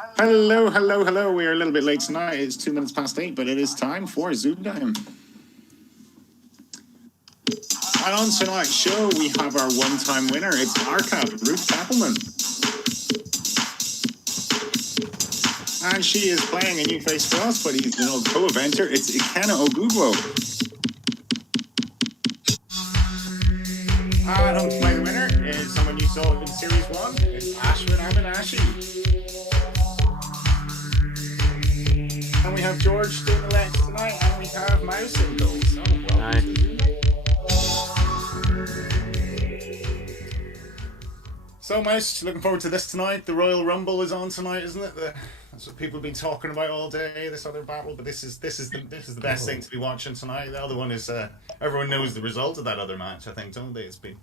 Hello, hello, hello. We are a little bit late tonight. It's 2 minutes past 8, but it is time for ZoomDown. And on tonight's show, we have our one-time winner. It's RCAP, Ruth Cappleman. And she is playing a new face for us, but he's an old co-eventer. It's Ikenna Oguguo. And on tonight's winner is someone you saw in Series 1. It's Ashwin Abinashi. And we have George doing the left tonight, and we have Mouse in goal. So, welcome to So, Mouse, looking forward to this tonight. The Royal Rumble is on tonight, isn't it? That's what people have been talking about all day. This other battle, but this is the best thing to be watching tonight. The other one is everyone knows the result of that other match. I think, don't they? It's been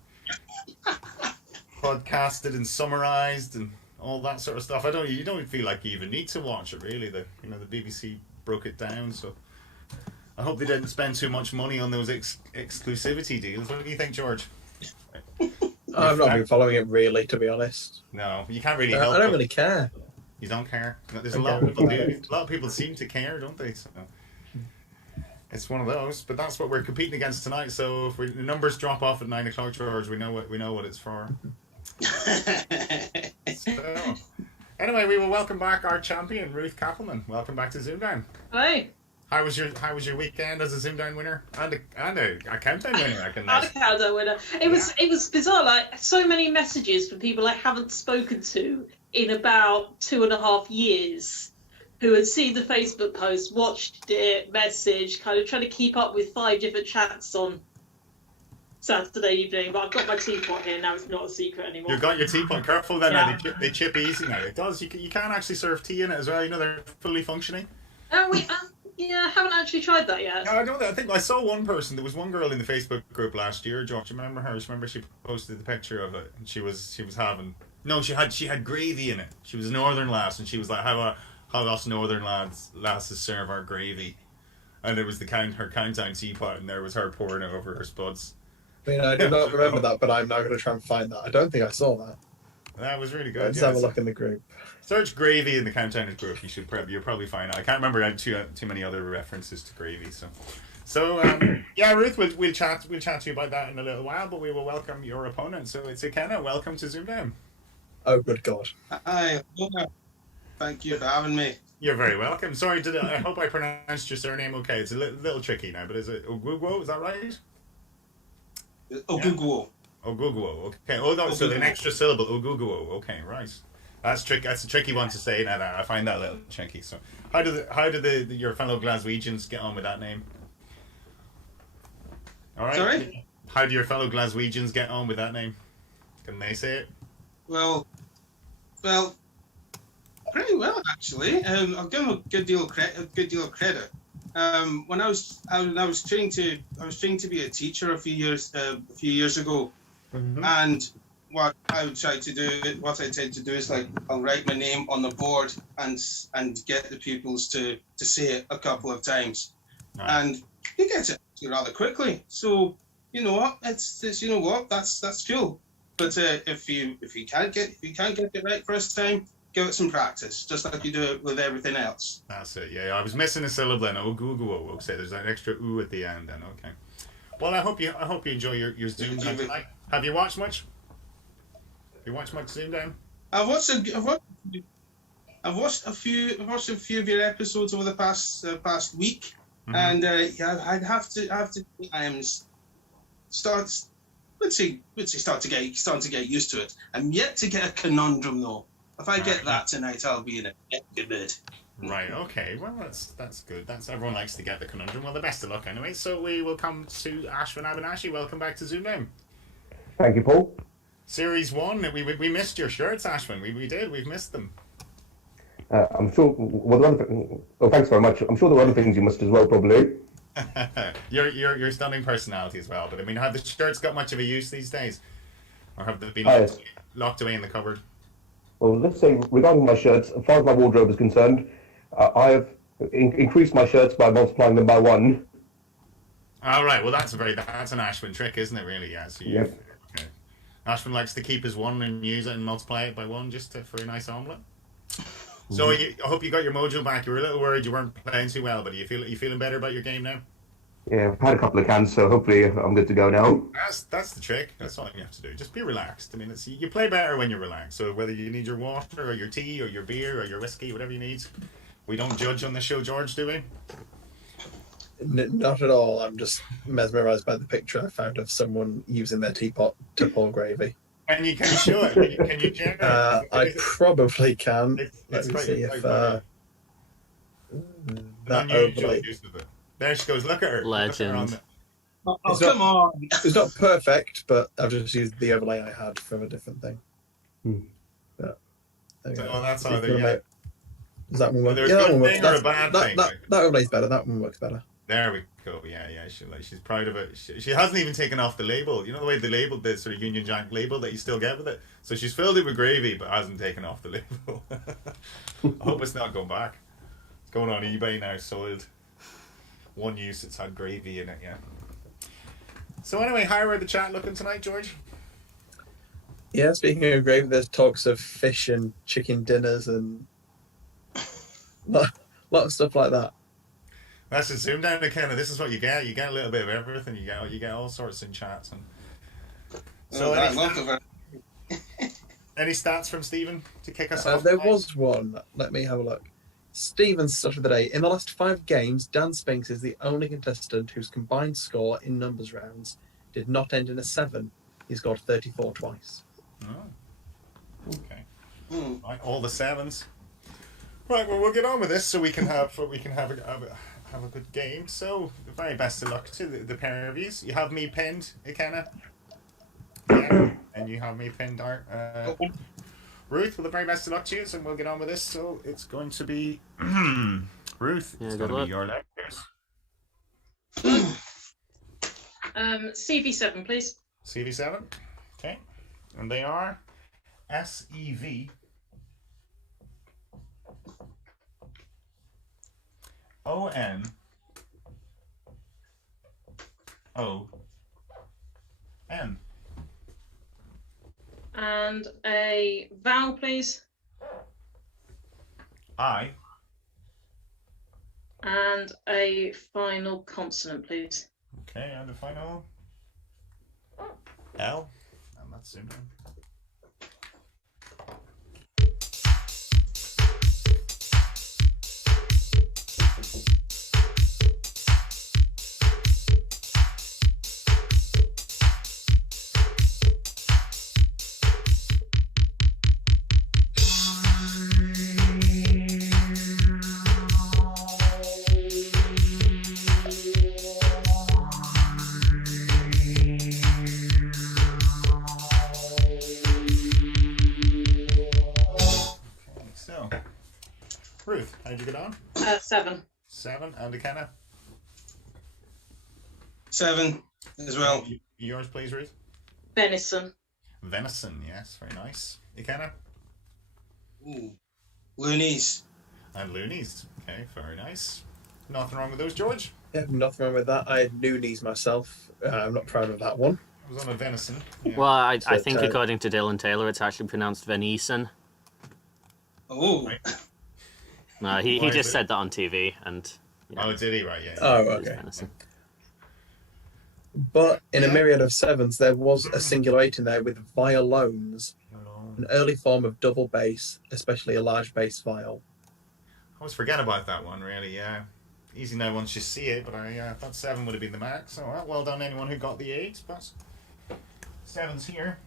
podcasted and summarized and all that sort of stuff. You don't feel like you even need to watch it, really. The BBC broke it down, so I hope they didn't spend too much money on those exclusivity deals. What do you think, George? I've not been following it really, to be honest. No, you can't really help. I don't really care. You don't care. There's a lot of people do. A lot of people seem to care, don't they? So it's one of those. But that's what we're competing against tonight. So if the numbers drop off at 9 o'clock, George, we know what it's for. So, anyway, we will welcome back our champion, Ruth Cappleman. Welcome back to ZoomDown. Hi. How was your weekend as a ZoomDown winner and a countdown winner? I can. And a countdown winner. It was bizarre. Like, so many messages from people I haven't spoken to in about 2.5 years, who had seen the Facebook post, watched it, messaged, kind of trying to keep up with 5 different chats on Saturday evening. But I've got my teapot here now. It's not a secret anymore. You've got your teapot. Careful then. Yeah. Now they chip easy now. It does. You can actually serve tea in it as well. You know, they're fully functioning. Yeah, I haven't actually tried that yet. No, I know that. I think I saw one person. There was one girl in the Facebook group last year. George, you remember her? Remember she posted the picture of it, and she was having. No, she had gravy in it. She was a northern lass, and she was like, "How us northern lasses serve our gravy?" And it was her countdown teapot, and there was her pouring it over her spuds. I mean, I do not remember that, but I'm now going to try and find that. I don't think I saw that. That was really good. Let's have a look in the group. Search gravy in the countdown group. You'll probably find out. I can't remember too many other references to gravy. So yeah, Ruth, we'll chat to you about that in a little while. But we will welcome your opponent. So it's Ikenna. Welcome to ZoomDown. Oh, good God. Hi. Thank you for having me. You're very welcome. Sorry, I hope I pronounced your surname okay. It's a little tricky now, but is it Oguguo? Is that right? Oguguo. Yeah. Oguguo. Okay. Oh, no, so an extra syllable. Oguguo. Okay, right. That's a tricky one to say. Now I find that a little tricky. So, how do your fellow Glaswegians get on with that name? All right. Sorry. How do your fellow Glaswegians get on with that name? Can they say it? Well, pretty well actually. I'll give them a good deal of credit. When I was training to be a teacher a few years ago, and what I tend to do is, like, I'll write my name on the board and get the pupils to say it a couple of times, and you get it rather quickly. So you know what, that's cool. But if you can't get it right first time, give it some practice, just like you do it with everything else. That's it. Yeah, I was missing a syllable in Oguguo. We'll say there's an extra oo at the end. Then okay. Well, I hope you enjoy your Zoom down tonight. Have you watched much? You watched much ZoomDown? I've watched a few of your episodes over the past week, and yeah, I'd have to. I am starting to get used to it. I'm yet to get a conundrum though. If I get that tonight, I'll be in a good mood. Right. Okay. Well, that's good. Everyone likes to get the conundrum. Well, the best of luck anyway. So we will come to Ashwin Abinashi. Welcome back to ZoomDown. Thank you, Paul. Series 1, we missed your shirts, Ashwin. We did. We've missed them. I'm sure. Well, thanks very much. I'm sure there were other things you missed as well, probably. Your stunning personality as well. But I mean, have the shirts got much of a use these days, or have they been locked away in the cupboard? Well, let's say regarding my shirts, as far as my wardrobe is concerned, I have increased my shirts by multiplying them by 1. All right. Well, that's an Ashwin trick, isn't it? Really? Yeah. So yep. Okay. Ashwin likes to keep his 1 and use it and multiply it by 1 just for a nice omelette. So I hope you got your mojo back. You were a little worried you weren't playing too well, but you feeling better about your game now? Yeah, I've had a couple of cans, so hopefully I'm good to go now. That's the trick. That's all you have to do. Just be relaxed. I mean, you play better when you're relaxed. So whether you need your water or your tea or your beer or your whiskey, whatever you need, we don't judge on the show, George, do we? Not at all. I'm just mesmerised by the picture I found of someone using their teapot to pour gravy. And you can show it. Can you generate? I probably can. Let me see if that overlay. Use of it. There she goes. Look at her. Legend. Oh, come on. It's not perfect, but I've just used the overlay I had from a different thing. But, that's how they get. Does that one work? There's Yeah, that good one works. thing or a bad thing. That overlay's better. That one works better. There we go. Yeah. She's proud of it. She hasn't even taken off the label. You know the way the label, the sort of Union Jack label that you still get with it. So she's filled it with gravy, but hasn't taken off the label. I hope it's not going back. It's going on eBay now, sold. One use, it's had gravy in it. Yeah. So anyway, how are the chat looking tonight, George? Yeah, speaking of gravy, there's talks of fish and chicken dinners and a lot of stuff like that. That's a zoom down, Ikenna. This is what you get. You get a little bit of everything. You get all sorts in chats. And so any stats from Stephen to kick us off? There was one. Let me have a look. Stephen's stat of the day. In the last 5 games, Dan Spinks is the only contestant whose combined score in numbers rounds did not end in a 7. He scored 34 twice. Oh. Okay. Right, all the 7s. Right, well, we'll get on with this so we can have a good game. So, the very best of luck to the pair of you. You have me pinned, Ikenna. Yeah, and you have me pinned, Ruth. Well, the very best of luck to you, and we'll get on with this. So, it's going to be Ruth. Yeah, it's good going to luck. be your letters. CV7, please. CV7. Okay. And they are S3E5. ONON. And a vowel, please. I. And a final consonant, please. Okay, and the final L. And that's zoom in. Ruth, how'd you get on? 7. 7, and Ikenna? 7 as well. Yours, please, Ruth? Venison. Venison, yes, very nice. Ikenna? Ooh. Loonies. And loonies. Okay, very nice. Nothing wrong with those, George? Yeah, nothing wrong with that. I had noonies myself. I'm not proud of that one. I was on a venison. Yeah. Well, I So, think according to Dylan Taylor, it's actually pronounced venison. Oh. Right. No, he Why is just it? said that on TV, and Oh, did he? Right, yeah. Oh, it is okay. venison. But in a myriad of 7s, there was a singular 8 in there with violones, an early form of double bass, especially a large bass viol. I always forget about that one, really, yeah. Easy now once you see it, but I thought 7 would have been the max. So well done, anyone who got the 8. But 7's here.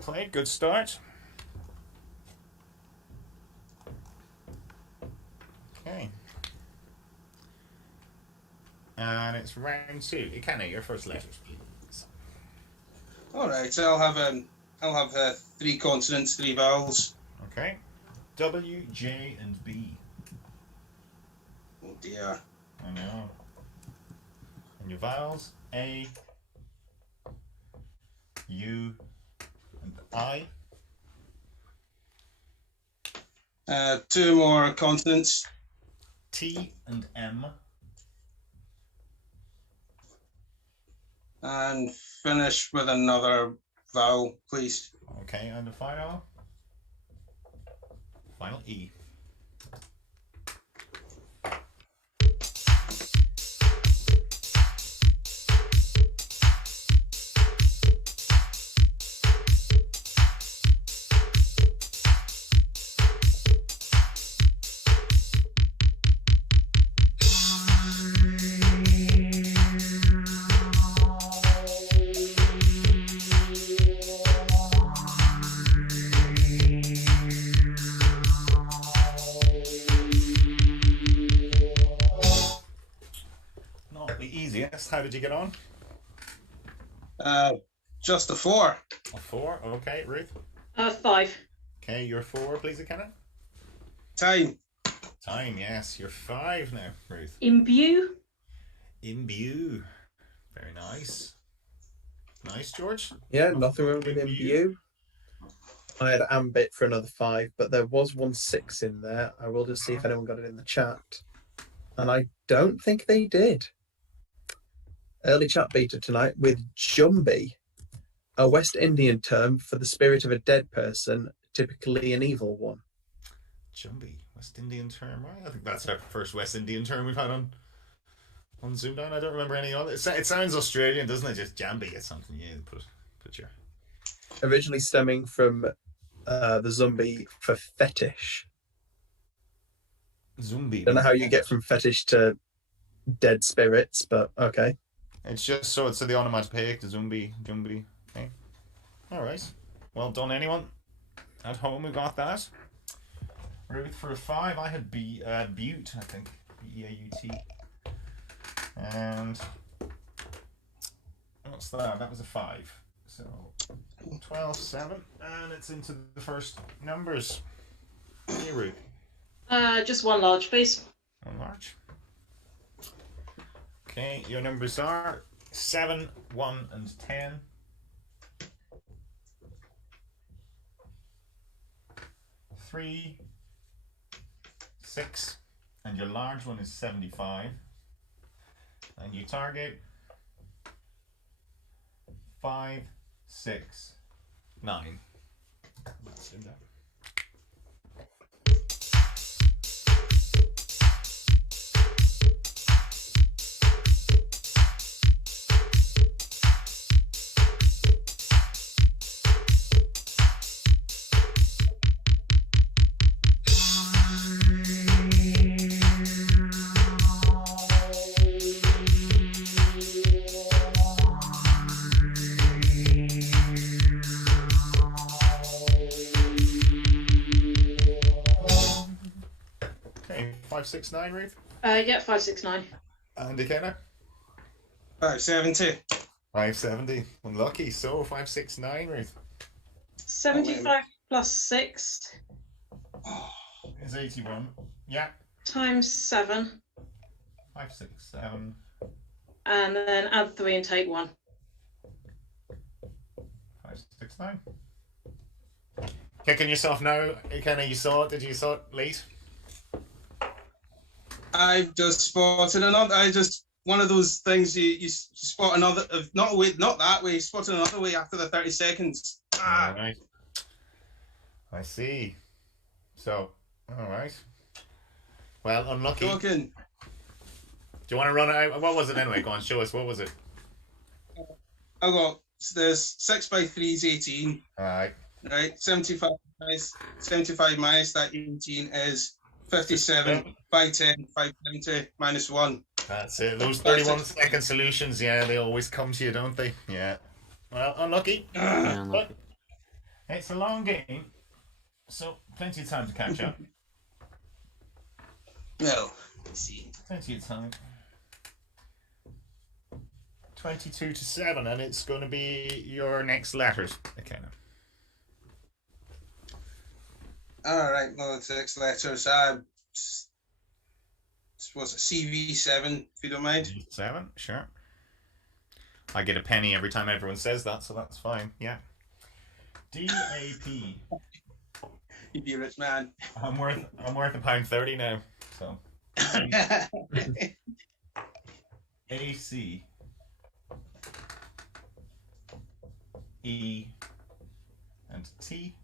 Clyde, good start. Okay. And it's round 2. Ikenna, your first letters, please. All right. So I'll have 3 consonants, 3 vowels. Okay. W, J, and B. Oh dear. I know. And your vowels, A, U, and I. 2 more consonants. T and M. And finish with another vowel, please. Okay, and the final E. Not the easiest. How did you get on? Just a 4. A 4. Okay, Ruth. 5. Okay, you're 4, please, Ikenna. Time. Time, yes. You're 5 now, Ruth. Imbue. Imbue. Very nice. Nice, George. Yeah, nothing wrong with imbue. I had ambit for another 5, but there was 1 6 in there. I will just see if anyone got it in the chat. And I don't think they did. Early chat beta tonight with Jumbi, a West Indian term for the spirit of a dead person, typically an evil one. Jumbi, West Indian term, right? I think that's our first West Indian term we've had on ZoomDown. I don't remember any other. It sounds Australian, doesn't it? Just Jambi. It's something you put your. Originally stemming from the Zumbi for fetish. Zumbi. Don't know how you get from fetish to dead spirits, but okay. It's just so the onomatopoeic, the Zumbi. Okay. All right. Well done, anyone at home who got that. Ruth for a 5. I had Butte, I think. B-E-A-U-T. And what's that? That was a 5. So 12, 7, and it's into the first numbers. Hey, Ruth. Just 1 large, please. 1 large. Okay, your numbers are 7, 1, and 10. 3, 6, and your large one is 75. And you target 5, 6, 9. Let's do that. Okay, 5, 6, 9, Ruth. Yeah, 5, 6, 9. And Ikenna? 570. 570. Unlucky. So 5, 6, 9, Ruth. 75 plus 6 Is 81. Yeah. times 7, 5, 6, 7. and then add 3 and take 1. 5, 6, 9. Kicking yourself now, Ikenna. You saw it. Did you saw it late? I've just spotted another. One of those things you spot another, not that way. Spot another way after the 30 seconds. All right. I see. So, all right. Well, unlucky. Talking. Do you want to run it? What was it anyway? Go on, show us. What was it? I got there's 6 by 3 is 18. All right. Right. 75 minus that 18 is 57 by 10, 590 minus 1. That's it. Those 31-second solutions, yeah, they always come to you, don't they? Yeah. Well, unlucky. Yeah, But it's a long game, so plenty of time to catch up. Well, let's see. Plenty of time. 22 to 7, and it's going to be your next letters, Ikenna. All right, well, 6 letters. What's it? CV7, if you don't mind. 7, sure. I get a penny every time everyone says that, so that's fine. Yeah. D-A-P. You'd be a rich man. I'm worth £1.30 now. So A-C E and T.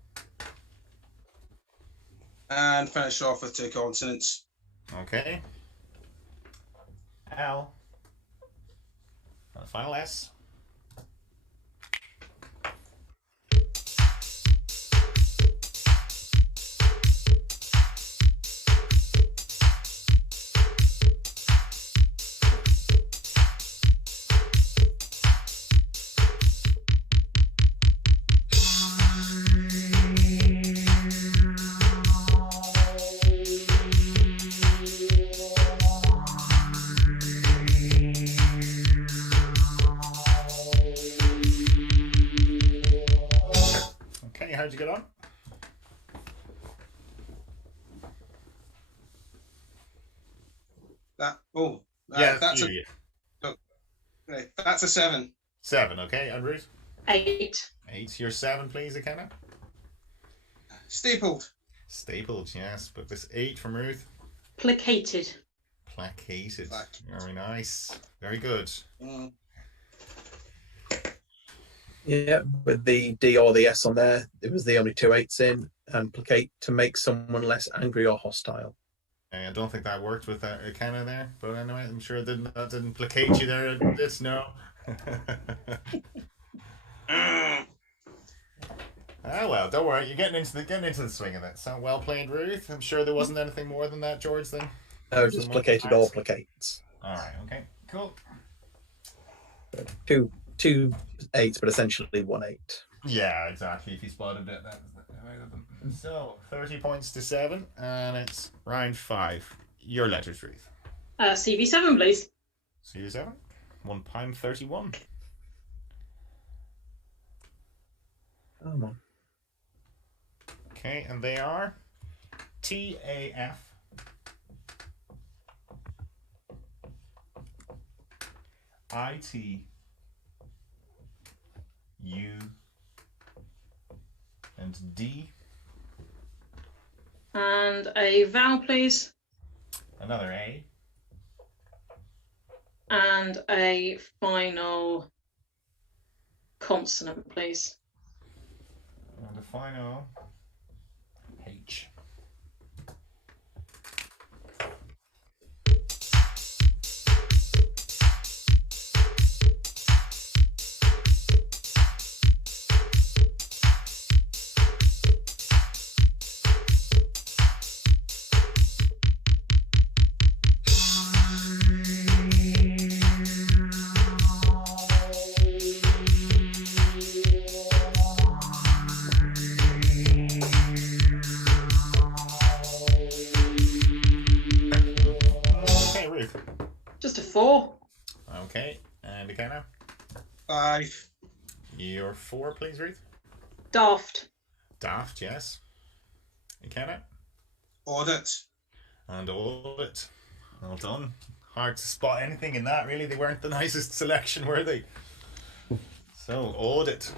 And finish off with 2 consonants. Okay. L. And the final S. Okay, how'd you get on? That's a 7. 7, okay. And Ruth? 8. 8. Your 7, please, Ikenna. Stapled. Stapled, yes. But this 8 from Ruth. Placated. Placated. Very nice. Very good. Mm. Yeah, with the D or the S on there, it was the only 2 8s in, and placate to make someone less angry or hostile. I don't think that worked with Ikenna there, but anyway, I'm sure that didn't placate you there. It's no. Ah well, don't worry. You're getting into the swing of it. So well played, Ruth. I'm sure there wasn't anything more than that, George. Then. No, just placated all placates. All right. Okay. Cool. 2 8s, but essentially 1 8. Yeah, exactly. If you spotted it, that was the so 30 points to 7, and it's round 5. Your letters, Ruth. CV7, please. CV7. £1.31. Come on. Okay, and they are TAF, IT, U, and D. And a vowel, please. Another A. And a final consonant, please. And the final H. Just a 4. Okay, and Ikenna? 5. Your 4, please, Ruth. Daft. Daft, yes. Ikenna? Audit. And audit. Well done. Hard to spot anything in that, really. They weren't the nicest selection, were they? So, audit.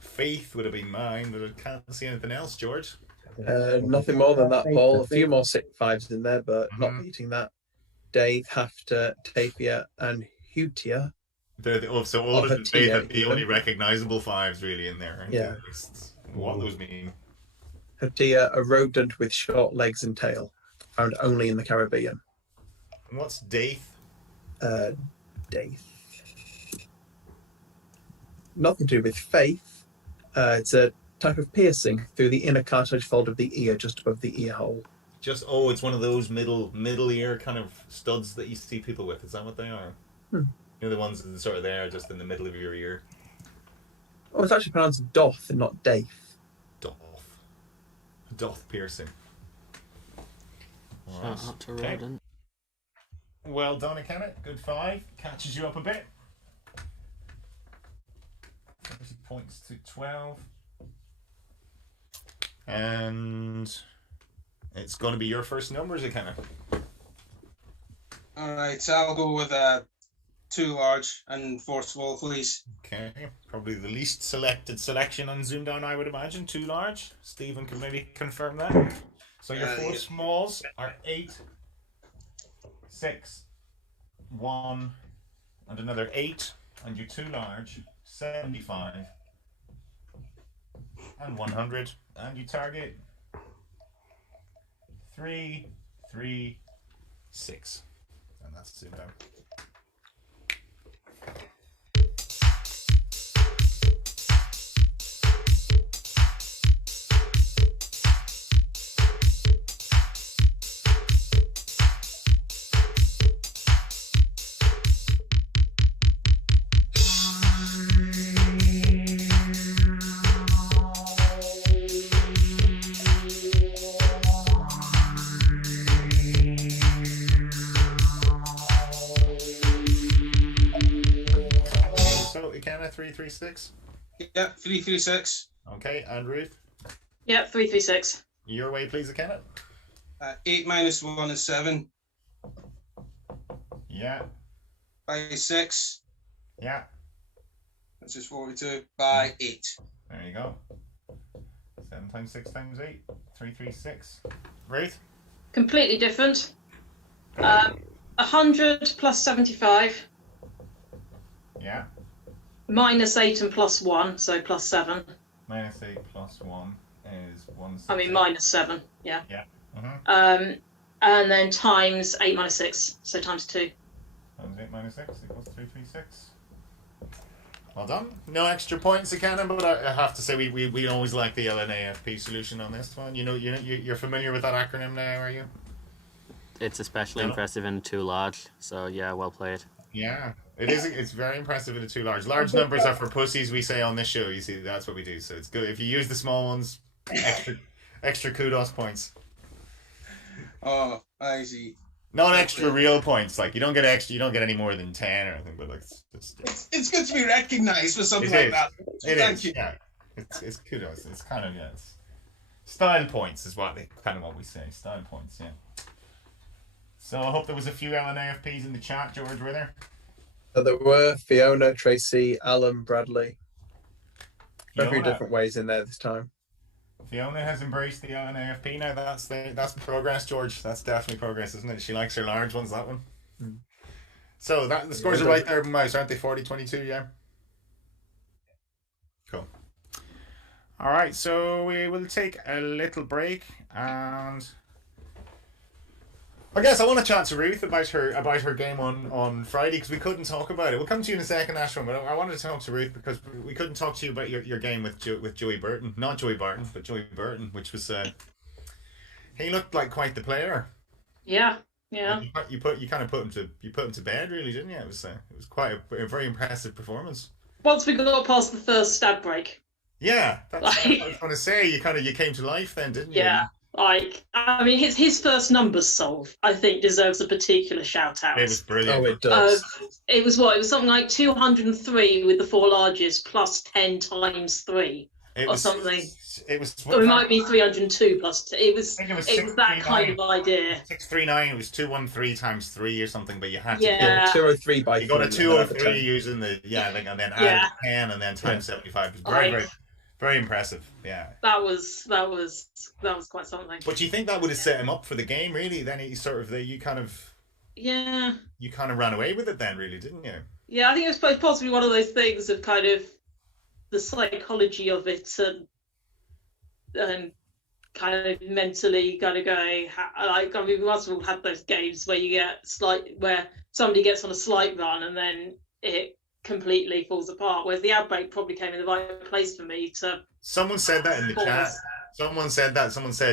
Faith would have been mine, but I can't see anything else, George. Nothing more than that, Paul. A few more 5s in there, but not beating that. Dave, Hafter, Tafia, and Hutia. So audit and faith are the only recognisable 5s, really, in there. Yeah. What those mean. Hutia, a rodent with short legs and tail, found only in the Caribbean. And what's Daith? Daith. Nothing to do with faith. It's a type of piercing through the inner cartilage fold of the ear, just above the ear hole. It's one of those middle ear kind of studs that you see people with. Is that what they are? You know, the ones that are sort of there, just in the middle of your ear. Oh, it's actually pronounced doth and not daith. Doth piercing. Shout out to Rodent. Well done, Ikenna. Good 5. Catches you up a bit. 30 points to 12. And it's going to be your first numbers, Ikenna. Alright, so I'll go with 2 large and 4 small, please. Okay, probably the least selected selection on ZoomDown, I would imagine. 2 large. Stephen can maybe confirm that. So your 4 smalls are 8, 6, 1, and another 8, and your 2 large, 75, and 100, and you target 3, 3, 6. And that's ZoomDown. Ikenna 336. Yeah, 336. Okay, and Ruth? Yeah, 336. Your way, please, Ikenna. 8 minus 1 is 7. Yeah. By 6. Yeah. That's just 42. By 8. There you go. 7 times 6 times 8. 336. Ruth? Completely different. 100 plus 75. Yeah. Minus 8 and plus 1, so plus 7. Minus 8 plus 1 is 1. I mean, minus 7, yeah. Yeah. And then times 8 minus 6, so times 2. Times 8 minus 6 equals 336. Well done. No extra points, Ikenna, but I have to say we always like the LNAFP solution on this one. You're familiar with that acronym now, are you? It's especially impressive in 2 large, so yeah, well played. Yeah, it is. It's very impressive in the 2 large. Large numbers are for pussies, we say on this show. You see, that's what we do. So it's good if you use the small ones. Extra kudos points. Oh, I see. Not extra real points. Like you don't get any more than 10 or anything. But like, it's good to be recognised for something like that. Thank you. Yeah, it's kudos. It's kind of it's style points is what we say. Style points. Yeah. So I hope there was a few LNAFPs in the chat, George, were there? There were Fiona, Tracy, Alan, Bradley. Fiona. Very different ways in there this time. Fiona has embraced the LNAFP now. That's progress, George. That's definitely progress, isn't it? She likes her large ones, that one. So the scores are right there, Mouse, aren't they? 40-22, yeah? Cool. All right, so we will take a little break and... I guess I want to chat to Ruth about her game on Friday because we couldn't talk about it. We'll come to you in a second, Ashwin, but I wanted to talk to Ruth because we couldn't talk to you about your game with Joey Burton. Not Joey Barton, but Joey Burton, which was he looked like quite the player. Yeah. You kind of put him to bed, really, didn't you? It was quite a very impressive performance. Once we got past the first stab break. Yeah, that's what I was going to say. You came to life then, didn't you? Yeah. I mean, his first numbers solve, I think, deserves a particular shout out. It was brilliant. Oh, it does. It was something like 203 with the 4 larges plus 10 times 3 something. It was. Or it might be 302 plus 2. It was that kind of idea. 639. It was 213 times 3 or something, but you had to. Yeah. 203 by 3. You got a 203 using the and then add 10 and then times 75. It was very impressive, yeah. That was quite something. But do you think that would have set him up for the game, really? Then he you kind of ran away with it then, really, didn't you? Yeah, I think it was possibly one of those things of kind of the psychology of it and kind of mentally kind of going. We must have all had those games where you get where somebody gets on a slight run and then it completely falls apart, whereas the outbreak probably came in the right place for me to. Someone said that in the chat. Someone said,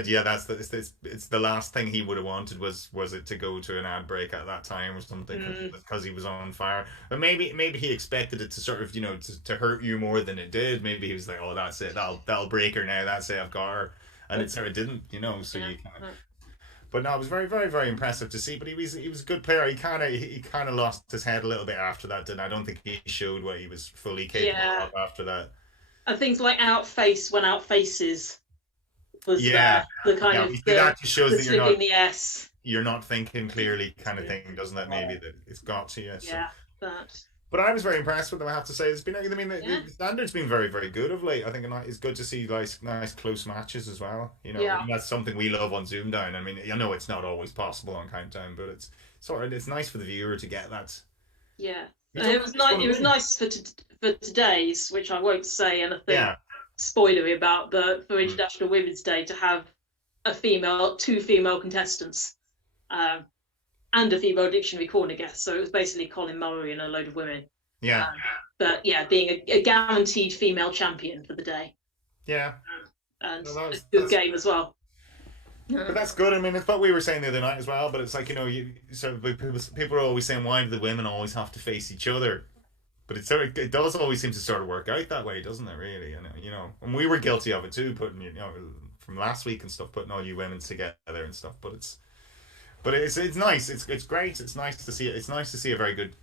yeah, it's the last thing he would have wanted was it to go to an ad break at that time or something because he was on fire. But maybe he expected it to sort of to hurt you more than it did. Maybe he was like, oh, that's it, that'll break her now. That's it, I've got her, and it sort of didn't, So you kind of. But no, it was very, very, very impressive to see. But he was a good player. He kind of lost his head a little bit after that. I don't think he showed what he was fully capable of after that. And things like outface when outfaces was the kind of that just shows that you're not thinking clearly, kind of thing, doesn't that? Maybe that it's got to you. So. Yeah, But I was very impressed with them. I have to say, it's been. The standard's been very, very good of late. I think it's good to see nice close matches as well. And that's something we love on ZoomDown. I mean, I know it's not always possible on Countdown, but it's it's nice for the viewer to get that. Yeah, and it was nice. It was nice for today's, which I won't say anything spoilery about, but for International Women's Day to have two female contestants, and a female dictionary corner guest. So it was basically Colin Murray and a load of women. Yeah. But yeah, being a guaranteed female champion for the day. Yeah. And Well, a good game as well. But that's good. I mean, it's what we were saying the other night as well. But it's like, people are always saying, why do the women always have to face each other? But it does always seem to sort of work out that way, doesn't it? Really, and we were guilty of it too, putting from last week and stuff, putting all you women together and stuff. But it's nice. It's great. It's nice to see it. It's nice to see a very good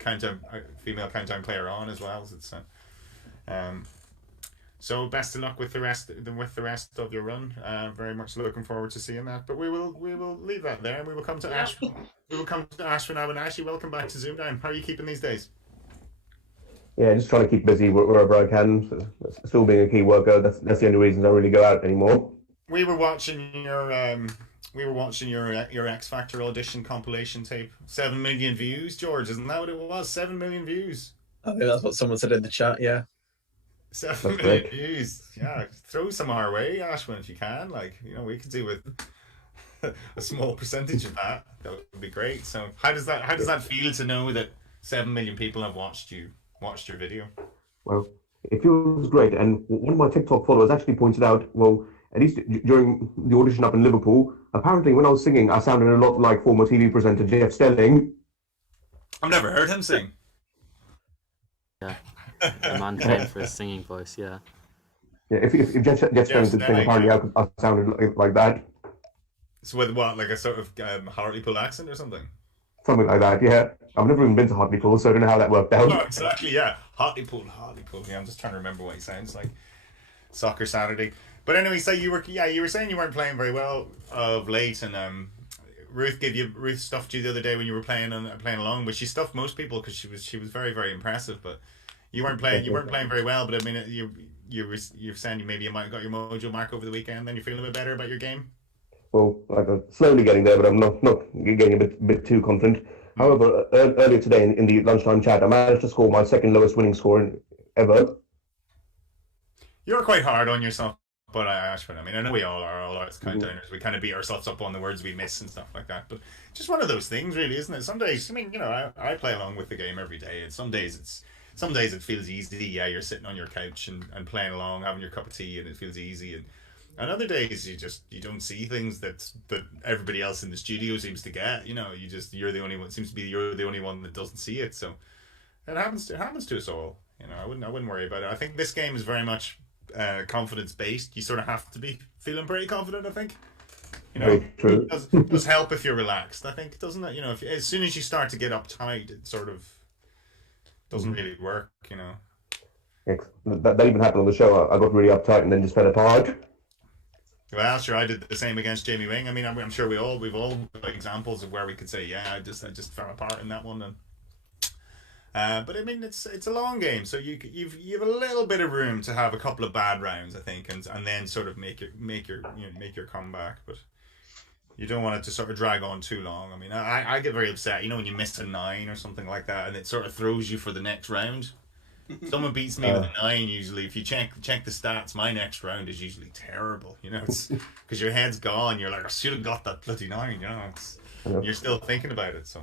female countdown player on as well. So best of luck with the rest of your run. Very much looking forward to seeing that. But we will leave that there. We will come to Ashwin. We will come to Ashwin Abinashi. Welcome back to ZoomDown. How are you keeping these days? Yeah, just trying to keep busy wherever I can. So, still being a key worker. That's the only reason I really go out anymore. We were watching your X Factor audition compilation tape. 7 million views, George. Isn't that what it was? 7 million views. I think that's what someone said in the chat. Yeah. 7 million views. Yeah, throw some our way, Ashwin, if you can. We could do with a small percentage of that. That would be great. So, how does that feel to know that 7 million people have watched your video? Well, it feels great. And one of my TikTok followers actually pointed out, well, at least during the audition up in Liverpool, apparently when I was singing, I sounded a lot like former TV presenter Jeff Stelling. I've never heard him sing. Yeah, the man trained for his singing voice. Yeah. Yeah, if Jeff Stelling could sing, apparently I sounded like that. So with what, like a sort of Hartlepool accent or something? Something like that, yeah. I've never even been to Hartlepool, so I don't know how that worked out. Oh, exactly, yeah. Hartlepool. Yeah, I'm just trying to remember what he sounds like. Soccer Saturday. But anyway, so you were saying you weren't playing very well of late, and Ruth stuffed you the other day when you were playing along, but she stuffed most people because she was very, very impressive. But you weren't playing very well. But I mean, you're saying you might have got your mojo mark over the weekend. Then you're feeling a bit better about your game. Well, I'm slowly getting there, but I'm not getting a bit too confident. However, earlier today in the lunchtime chat, I managed to score my second lowest winning score ever. You're quite hard on yourself, but Ashwin, I mean, I know we all are, all us countdowners. We kind of beat ourselves up on the words we miss and stuff like that. But just one of those things, really, isn't it? Some days, I mean, I play along with the game every day, and some days it feels easy. Yeah, you're sitting on your couch and playing along, having your cup of tea, and it feels easy. And other days you don't see things that everybody else in the studio seems to get. You're the only one. It seems to be you're the only one that doesn't see it. So it happens to us all. I wouldn't worry about it. I think this game is very much confidence based. You sort of have to be feeling pretty confident. I think. Very true. It does help if you're relaxed. I think, doesn't it? If as soon as you start to get uptight, it sort of doesn't really work. Yeah, that even happened on the show. I got really uptight and then just fell apart. Well, sure, I did the same against Jamie Wing. I mean, I'm sure we've all got examples of where we could say, yeah, I just fell apart in that one. And but I mean, it's a long game, so you have a little bit of room to have a couple of bad rounds, I think, and then sort of make your comeback. But you don't want it to sort of drag on too long. I mean, I get very upset, when you miss a 9 or something like that, and it sort of throws you for the next round. Someone beats me with a 9 usually. If you check the stats, my next round is usually terrible. It's because your head's gone. You're like, I should have got that bloody 9. You're still thinking about it. So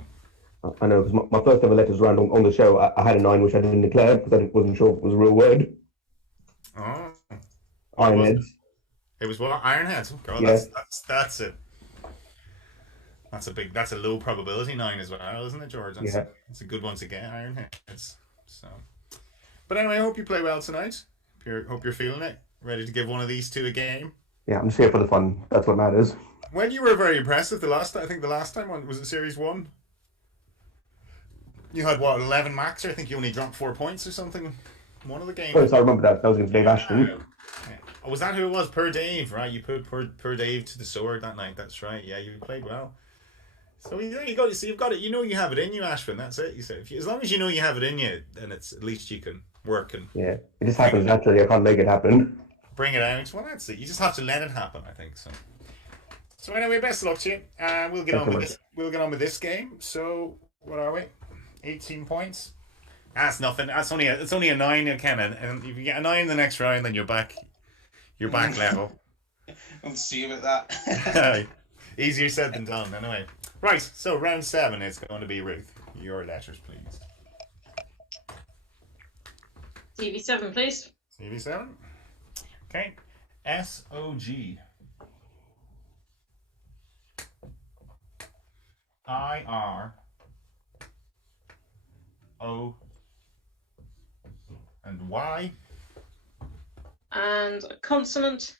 I know, because my first ever letters round on the show, I had a 9 which I didn't declare because I wasn't sure if it was a real word. Oh, Ironheads. It was what? Ironheads. Oh God, yeah. That's it. That's a low probability 9 as well, isn't it, George? That's a good one to get, Ironheads. So. But anyway, I hope you play well tonight. Hope you're feeling it. Ready to give one of these two a game. Yeah, I'm just here for the fun. That's what matters. Well, you were very impressive. I think the last time was it Series 1? You had, 11 max? I think you only dropped 4 points or something. One of the games. Oh, so I remember that. That was against Dave Ashton. Yeah. Oh, was that who it was? Per Dave, right? You put per Dave to the sword that night. That's right. Yeah, you played well. So there you go. You see, you've got it. You have it in you, Ashwin. That's it. You said, as long as you have it in you, then it's at least you can work and. Yeah, it just happens naturally. I can't make it happen. Bring it out. Well, that's it. You just have to let it happen, I think. So anyway, best of luck to you. We'll get on with this. We'll get on with this game. So what are we? 18 points. That's nothing. That's only a 9, Ikenna. And if you get a 9 in the next round, then you're back. You're back level. We'll see about that. Easier said than done, anyway. Right, so round 7 is going to be Ruth. Your letters, please. TV7, please. CV7. Okay. SOG. IR. O. And Y. And a consonant.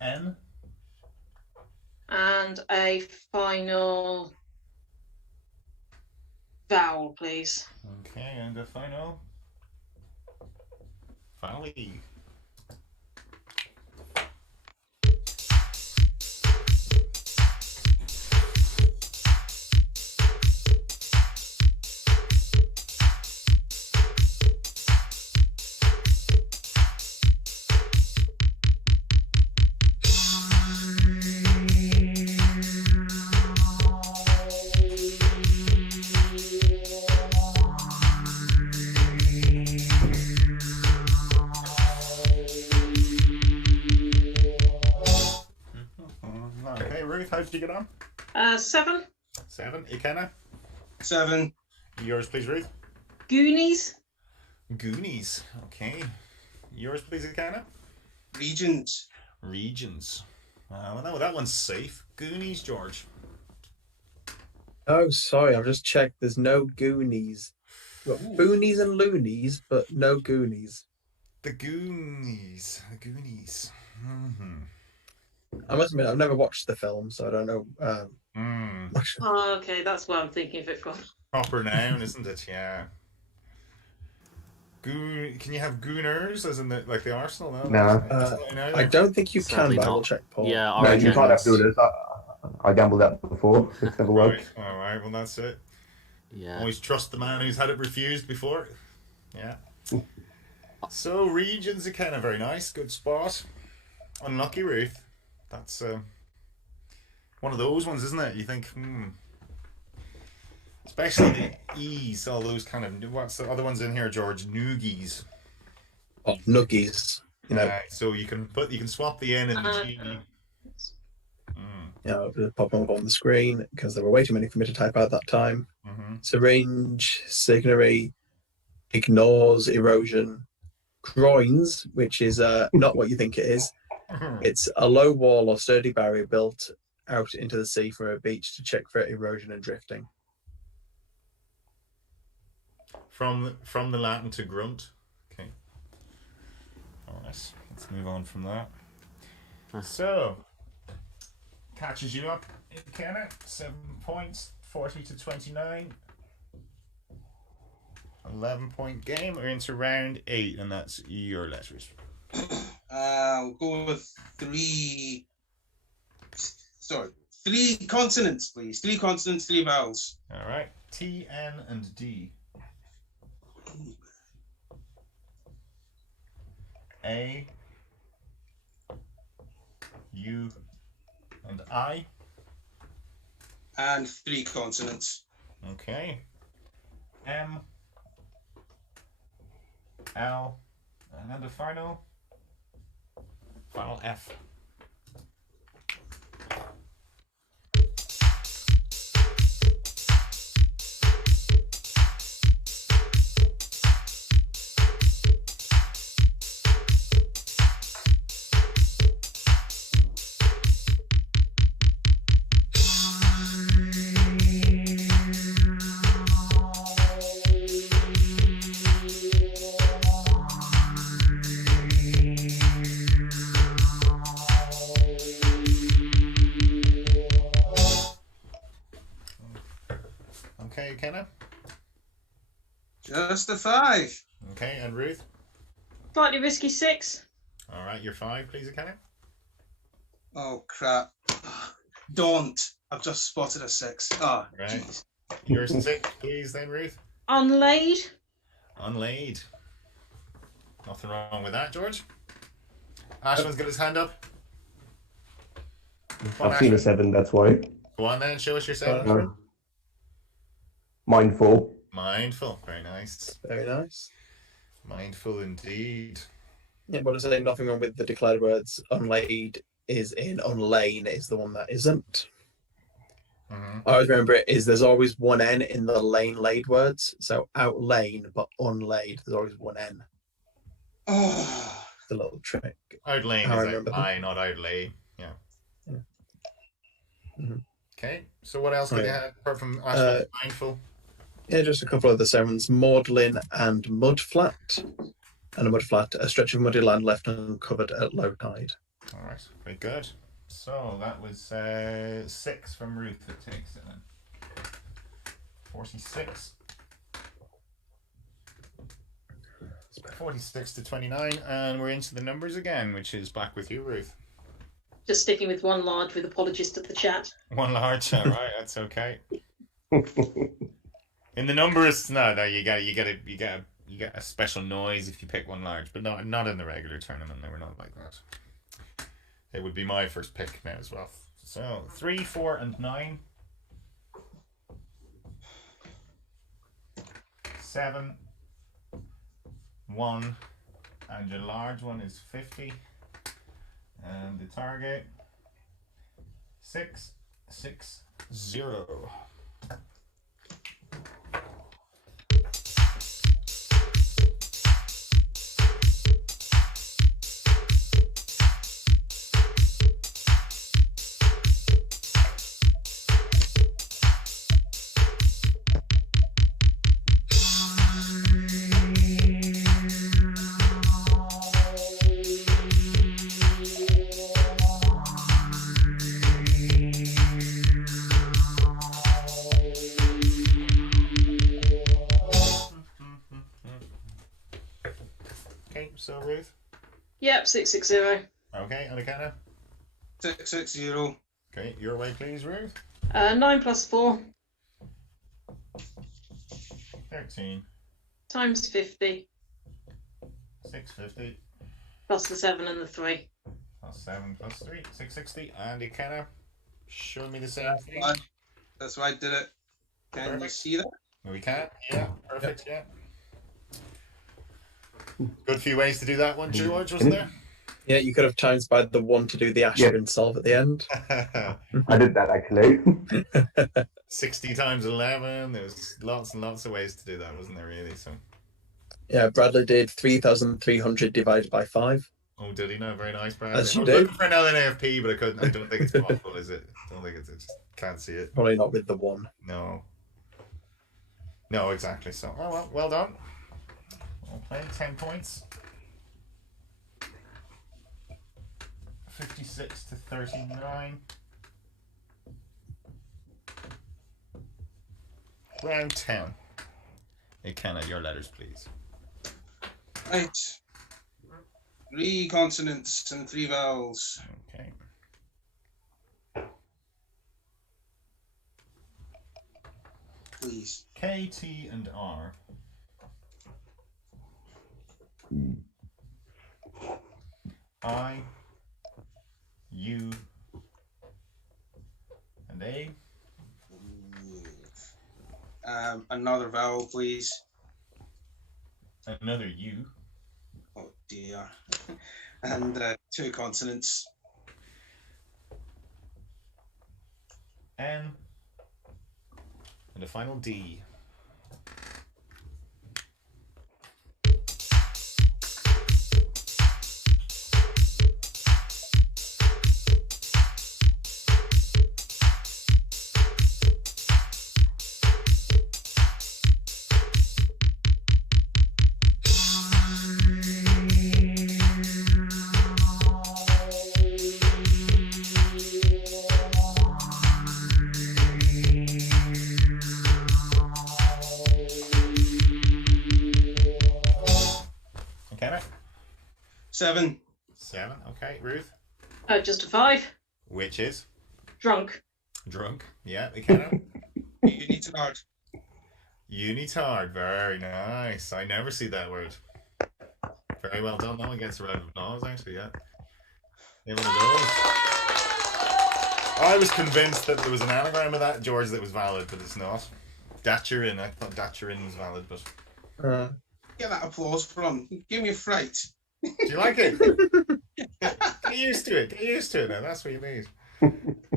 N. And a final vowel, please. Okay, and the final. Finally. Okay, Ruth, how did you get on? 7. 7. Ikenna? 7. Yours, please, Ruth. Goonies. Goonies. Okay. Yours, please, Ikenna. Regions. Regions. Well, that one's safe. Goonies, George. Oh, sorry, I've just checked. There's no Goonies. We've got Boonies and Loonies, but no Goonies. The Goonies. The Goonies. Mm-hmm. I must admit, I've never watched the film, so I don't know much. Oh, okay, that's where I'm thinking of it from. Proper noun, isn't it? Yeah. Goon. Can you have gooners, as in like the Arsenal? No. Nah. I don't think you Sadly can, but I will not. check, Paul. Yeah, No, you can't have origins. Gooners. I gambled that before. It's never worked. Right. All right. Well, that's it. Yeah. Always trust the man who's had it refused before. Yeah. So regions are kind of very nice. Good spot. Unlucky Ruth. That's one of those ones, isn't it? You think, especially the E's, all those kind of. What's the other ones in here, George? Noogies. Oh, Nuggies. You know, So you can swap the N and the G. I'll pop them up on the screen because there were way too many for me to type out that time. Mm-hmm. Syringe, signatory, ignores, erosion, groins, which is not what you think it is. It's a low wall or sturdy barrier built out into the sea from a beach to check for erosion and drifting. From the Latin to grunt. Okay. All right. Let's move on from that. So, catches you up, Ikenna. 7 points, 40 to 29. 11-point game. We're into round 8, and that's your letters. We'll go with 3 consonants, please. 3 consonants, 3 vowels. All right. T, N, and D. A, U, and I. And 3 consonants. Okay. M, L, and then the final F. Okay, Ikenna. Just a 5. Okay, and Ruth. Slightly risky 6. All right, your 5, please, Ikenna. Oh, crap. Don't. I've just spotted a 6. Oh, Right. jeez. Your 6, please, then, Ruth. Unlaid. Unlaid. Nothing wrong with that, George. Ashwin's got his hand up. Come on, I've seen a Ashwin. 7, that's why. Go on then, show us your 7. Mindful. Mindful, very nice. Very nice. Mindful indeed. Yeah, but I say nothing wrong with the declared words unlaid, is in unlane is the one that isn't. Mm-hmm. I always remember it is there's always one N in the lane laid words. So out lane, but unlaid, there's always one N. Oh, The little trick. Outlane How I is remember them. I, not outlay. Yeah. Mhm. Okay, so what else did Right. you have apart from Ashwin Mindful? Yeah, just a couple of the sevens. Maudlin and Mudflat. And a mudflat, a stretch of muddy land left uncovered at low tide. All right, very good. So that was 6 from Ruth that takes it then. 46. 46 to 29, and we're into the numbers again, which is back with you, Ruth. Just sticking with one large with apologies to the chat. One large, all right, that's okay. In the numbers, no, you get a special noise if you pick one large, but not in the regular tournament. No, we're not like that. It would be my first pick now as well. So 3, 4, and 9. 7, 1, and your large one is 50. And the target 6, 6, 0. Okay, so Ruth. Yep, 660. Okay, and Ikenna. 660. Okay, your way, please, Ruth. 9 plus 4 13, times 50 650, plus the 7 and the 3. plus 7 plus 3, 660, and Ikenna. Show me the same thing. That's why I did it. Can you Perfect. see that? We can, yeah, perfect, yeah. Good few ways to do that one, George, wasn't there? Yeah, you could have times by the 1 to do the Ashwin solve at the end. I did that actually. 60 times 11. There was lots and lots of ways to do that, wasn't there, really? So, Yeah, Bradley did 3,300 divided by 5. oh, did he know? Very nice, Brad. As I you was do. looking for an LNAFP, but I couldn't. I don't think it's possible, is it? I don't think it's. I just can't see it. Probably not with the 1. No. No, exactly. So, oh well done. Well played. 10 points. 56 to 39. Round 10. Ikenna, your letters, please. Right. 3 consonants and 3 vowels. Okay. Please. K, T, and R. I, U, and A. Another vowel, please. Another U. Oh dear. And 2 consonants. N. And a final D. Okay, 7. 7. Okay, Ruth. Just a 5. Which is Drunk. drunk. Yeah, Ikenna. Unitard. Unitard. Very nice. I never see that word. Very well done. No one gets a round of applause, actually. Yeah. Yeah, one of those. I was convinced that there was an anagram of that, George, that was valid, but it's not. Daturin. I thought Daturin was valid, but. Get that applause from. Give me a fright. Do you like it? Can Get used to it. Get used to it now. That's what you need.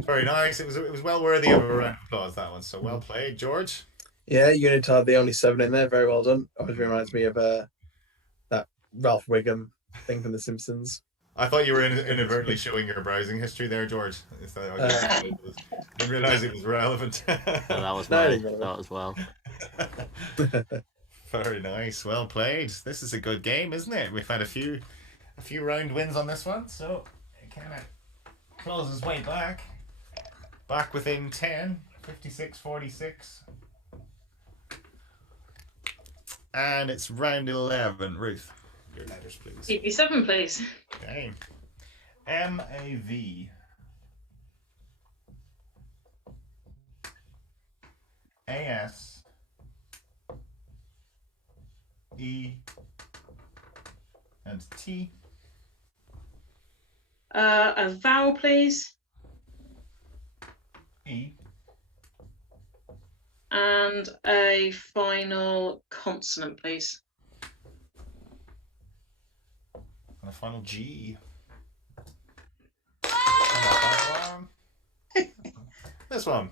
Very nice. It was well worthy of a round of applause, that one. So well played, George. Yeah, Unitard, the only 7 in there. Very well done. Always reminds me of that Ralph Wiggum thing from The Simpsons. I thought you were inadvertently showing your browsing history there, George. I didn't realize it was relevant. Yeah, that was mine. That as well. Very nice. Well played. This is a good game, isn't it? We've had a few round wins on this one, so it kind of closes way back. Back within 10, 56-46. And it's round 11. Ruth, your letters, please. EP7, please. Okay. MAV. AS. E. And T. A vowel, please. E. And a final consonant, please. And a final G. That one. This one.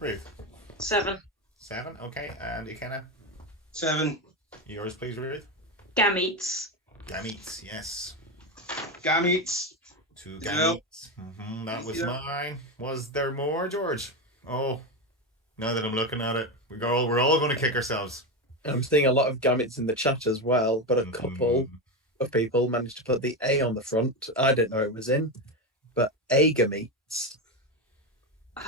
Ruth. 7. 7. Okay. And Ikenna. 7. Yours, please, Ruth. Gametes. Gametes. Yes. Gametes. 2 Yep. gametes. That was Yep. mine. Was there more, George? Oh, now that I'm looking at it, we're all going to kick ourselves. I'm seeing a lot of gametes in the chat as well, but a couple of people managed to put the A on the front. I didn't know it was in, but agametes.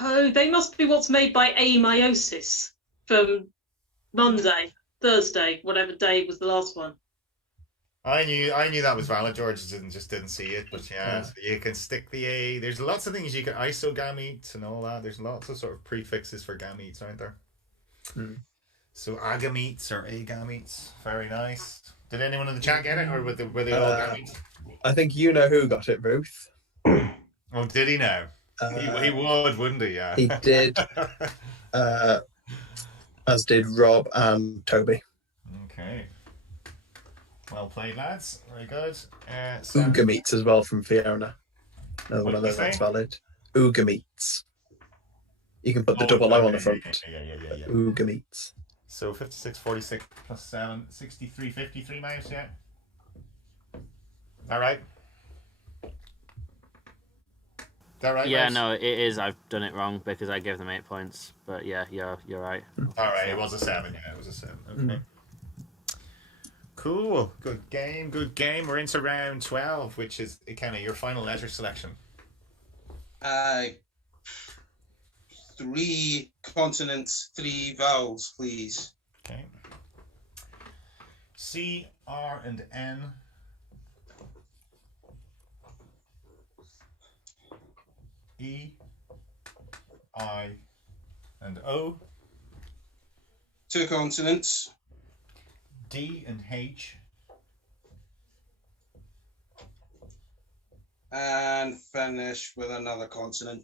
Oh, they must be what's made by ameiosis from Monday, Thursday, whatever day was the last one. I knew that was valid. George just didn't see it, but yeah, so you can stick the A. There's lots of things you can isogametes and all that. There's lots of sort of prefixes for gametes, aren't there? So agametes or agametes, very nice. Did anyone in the chat get it, or were they all gametes? I think you know who got it, Ruth. Oh, did he now? He would, wouldn't he? Yeah. He did, as did Rob and Toby. Okay. Well played, lads. Very good. Oogametes as well from Fiona. Another one of those that's valid. Oogametes. You can put the double O on the front. Yeah. Oogametes. So 56-46 plus 7, 63-53 minus, yeah. All right. Is that right? Yeah, Rose? no, it is. I've done it wrong because I gave them 8 points. But yeah, you're right. All right, it was a 7. Yeah, it was a 7. Okay. Cool. Good game. We're into round 12, which is kind of your final letter selection. 3 consonants, 3 vowels, please. Okay. C, R, and N. E, I, and O. 2 consonants. D and H. And finish with another consonant.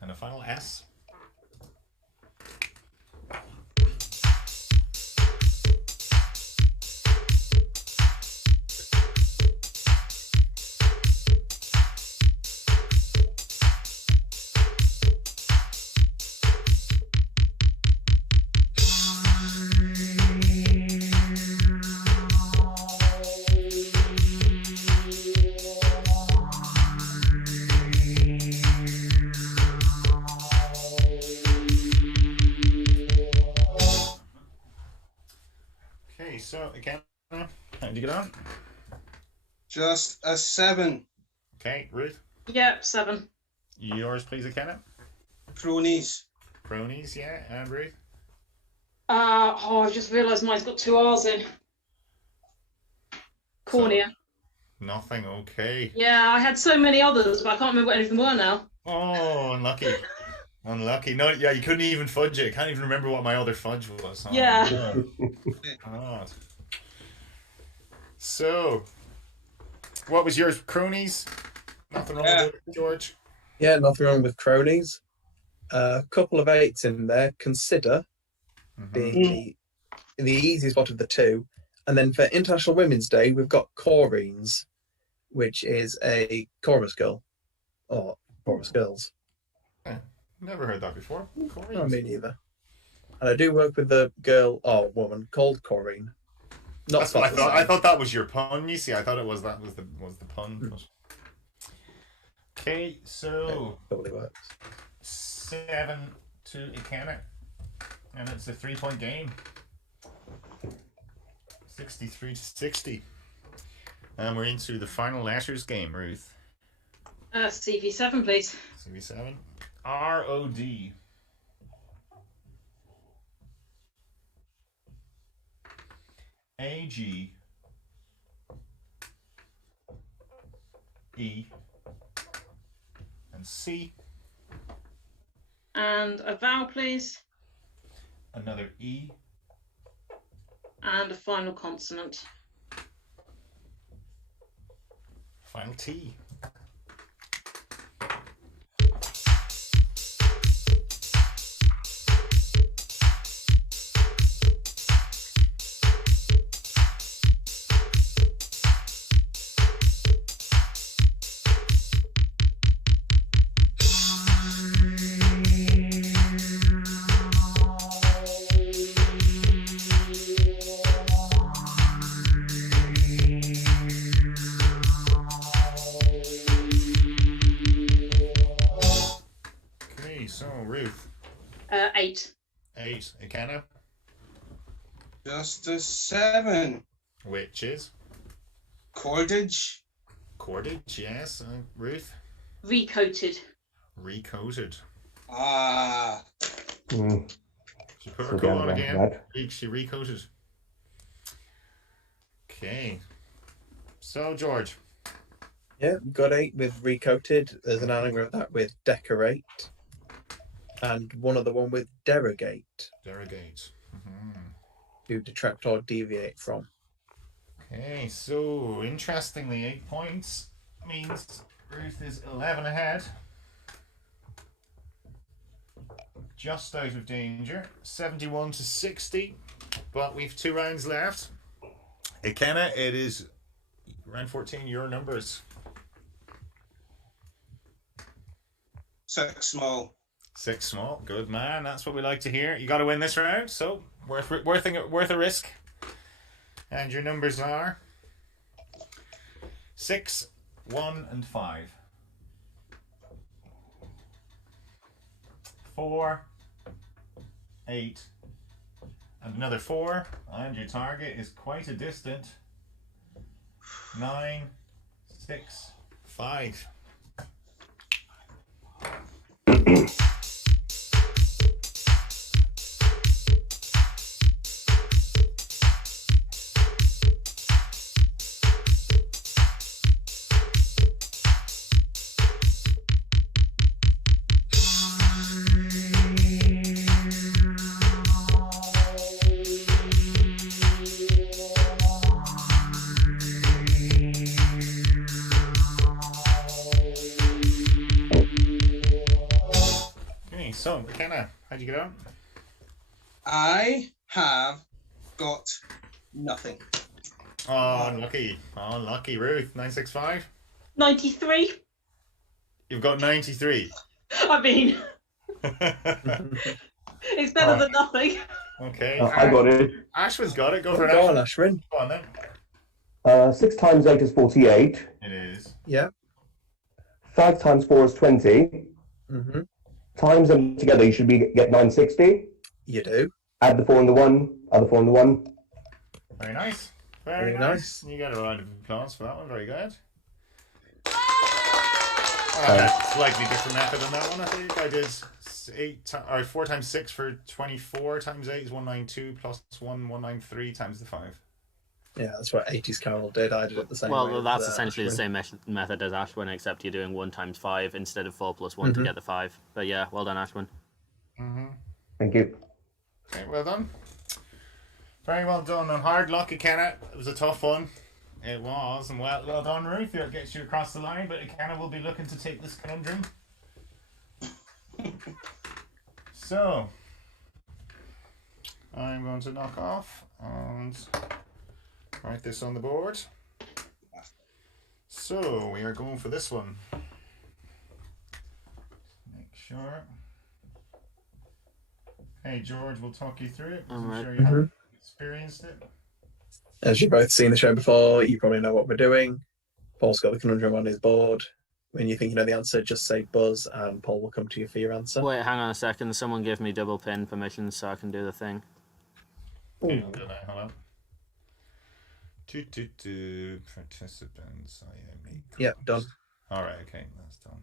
And a final S. So again, how did you get on? Just a 7. Okay, Ruth. Yep, 7. Yours, please, Ikenna. Cronies. Cronies, yeah, and Ruth. I just realised mine's got 2 R's in. Cornea. Nothing. Okay. Yeah, I had so many others, but I can't remember what any of them were now. Oh, unlucky. Unlucky. No, yeah, you couldn't even fudge it. Can't even remember what my other fudge was. Oh, Yeah. no. God. So, what was yours? Cronies? Nothing wrong with it, George? Yeah, nothing wrong with cronies. A couple of 8s in there. Consider being the easiest one of the two. And then for International Women's Day, we've got Corines, which is a chorus girl. Or chorus girls. Never heard that before. No, me neither. And I do work with a girl or woman called Corrine. That's what I thought. I thought that was your pun. You see, I thought it was that was the pun. Okay, so it totally works. 7 to Ikenna, and it's a 3-point game. 63 to 60, and we're into the final letters game. Ruth. CV7, please. CV7. ROD. AG. E. And C. And a vowel, please. Another E. And a final consonant. Final T. Ruth. 8. 8. Ikenna. Just a 7. Which is? Cordage. Cordage, yes. Ruth. Recoated. Recoated. Ah. She put her coat on again. She recoated. Okay. So, George. Yeah, got 8 with recoated. There's an anagram of that with decorate. And one other one with derogate. Derogate. To detract or deviate from. Okay, so interestingly, 8 points means Ruth is 11 ahead. Just out of danger. 71 to 60. But we've 2 rounds left. Ikenna, it is round 14, your numbers. 6 small. 6 small. Good man. That's what we like to hear. You got to win this round, so worth a risk. And your numbers are 6, 1, and 5. 4, 8, and another 4. And your target is quite a distant 9, 6, 5. So, Ikenna, how'd you get on? I have got nothing. Oh, unlucky. Oh, unlucky. Ruth, 965. 93. You've got 93. I mean, it's better than nothing. Okay. I got it. Ashwin's got it. Go for it, Go on, Ashwin. Ashwin. Go on then. 6 times 8 is 48. It is. Yeah. 5 times 4 is 20. Times them together, you should get 960. You do. Add the 4 and the 1. Add the 4 and the 1. Very nice. Very nice. You got a round of applause for that one. Very good. Slightly different method than that one. I think I did 4 times 6 for 24 times 8 is 192 plus 1 193 times the 5. Yeah, that's what 80s Carol did. I did it the same way. Well, that's as, essentially the Ashwin. same method as Ashwin, except you're doing 1 times 5 instead of 4 plus 1 to get the 5. But yeah, well done, Ashwin. Thank you. Okay, well done. Very well done on hard luck, Ikenna. It was a tough one. It was, and well done, Ruth. It gets you across the line, but Ikenna will be looking to take this conundrum. So, I'm going to knock off and write this on the board. So, we are going for this one. Make sure. Hey, George, we'll talk you through it. I'm sure you haven't experienced it. As you've both seen the show before, you probably know what we're doing. Paul's got the conundrum on his board. When you think you know the answer, just say buzz and Paul will come to you for your answer. Wait, hang on a second. Someone give me double pin permission so I can do the thing. Okay, I'll do that. Hold on. Participants. Yep, done. Alright, okay, that's done.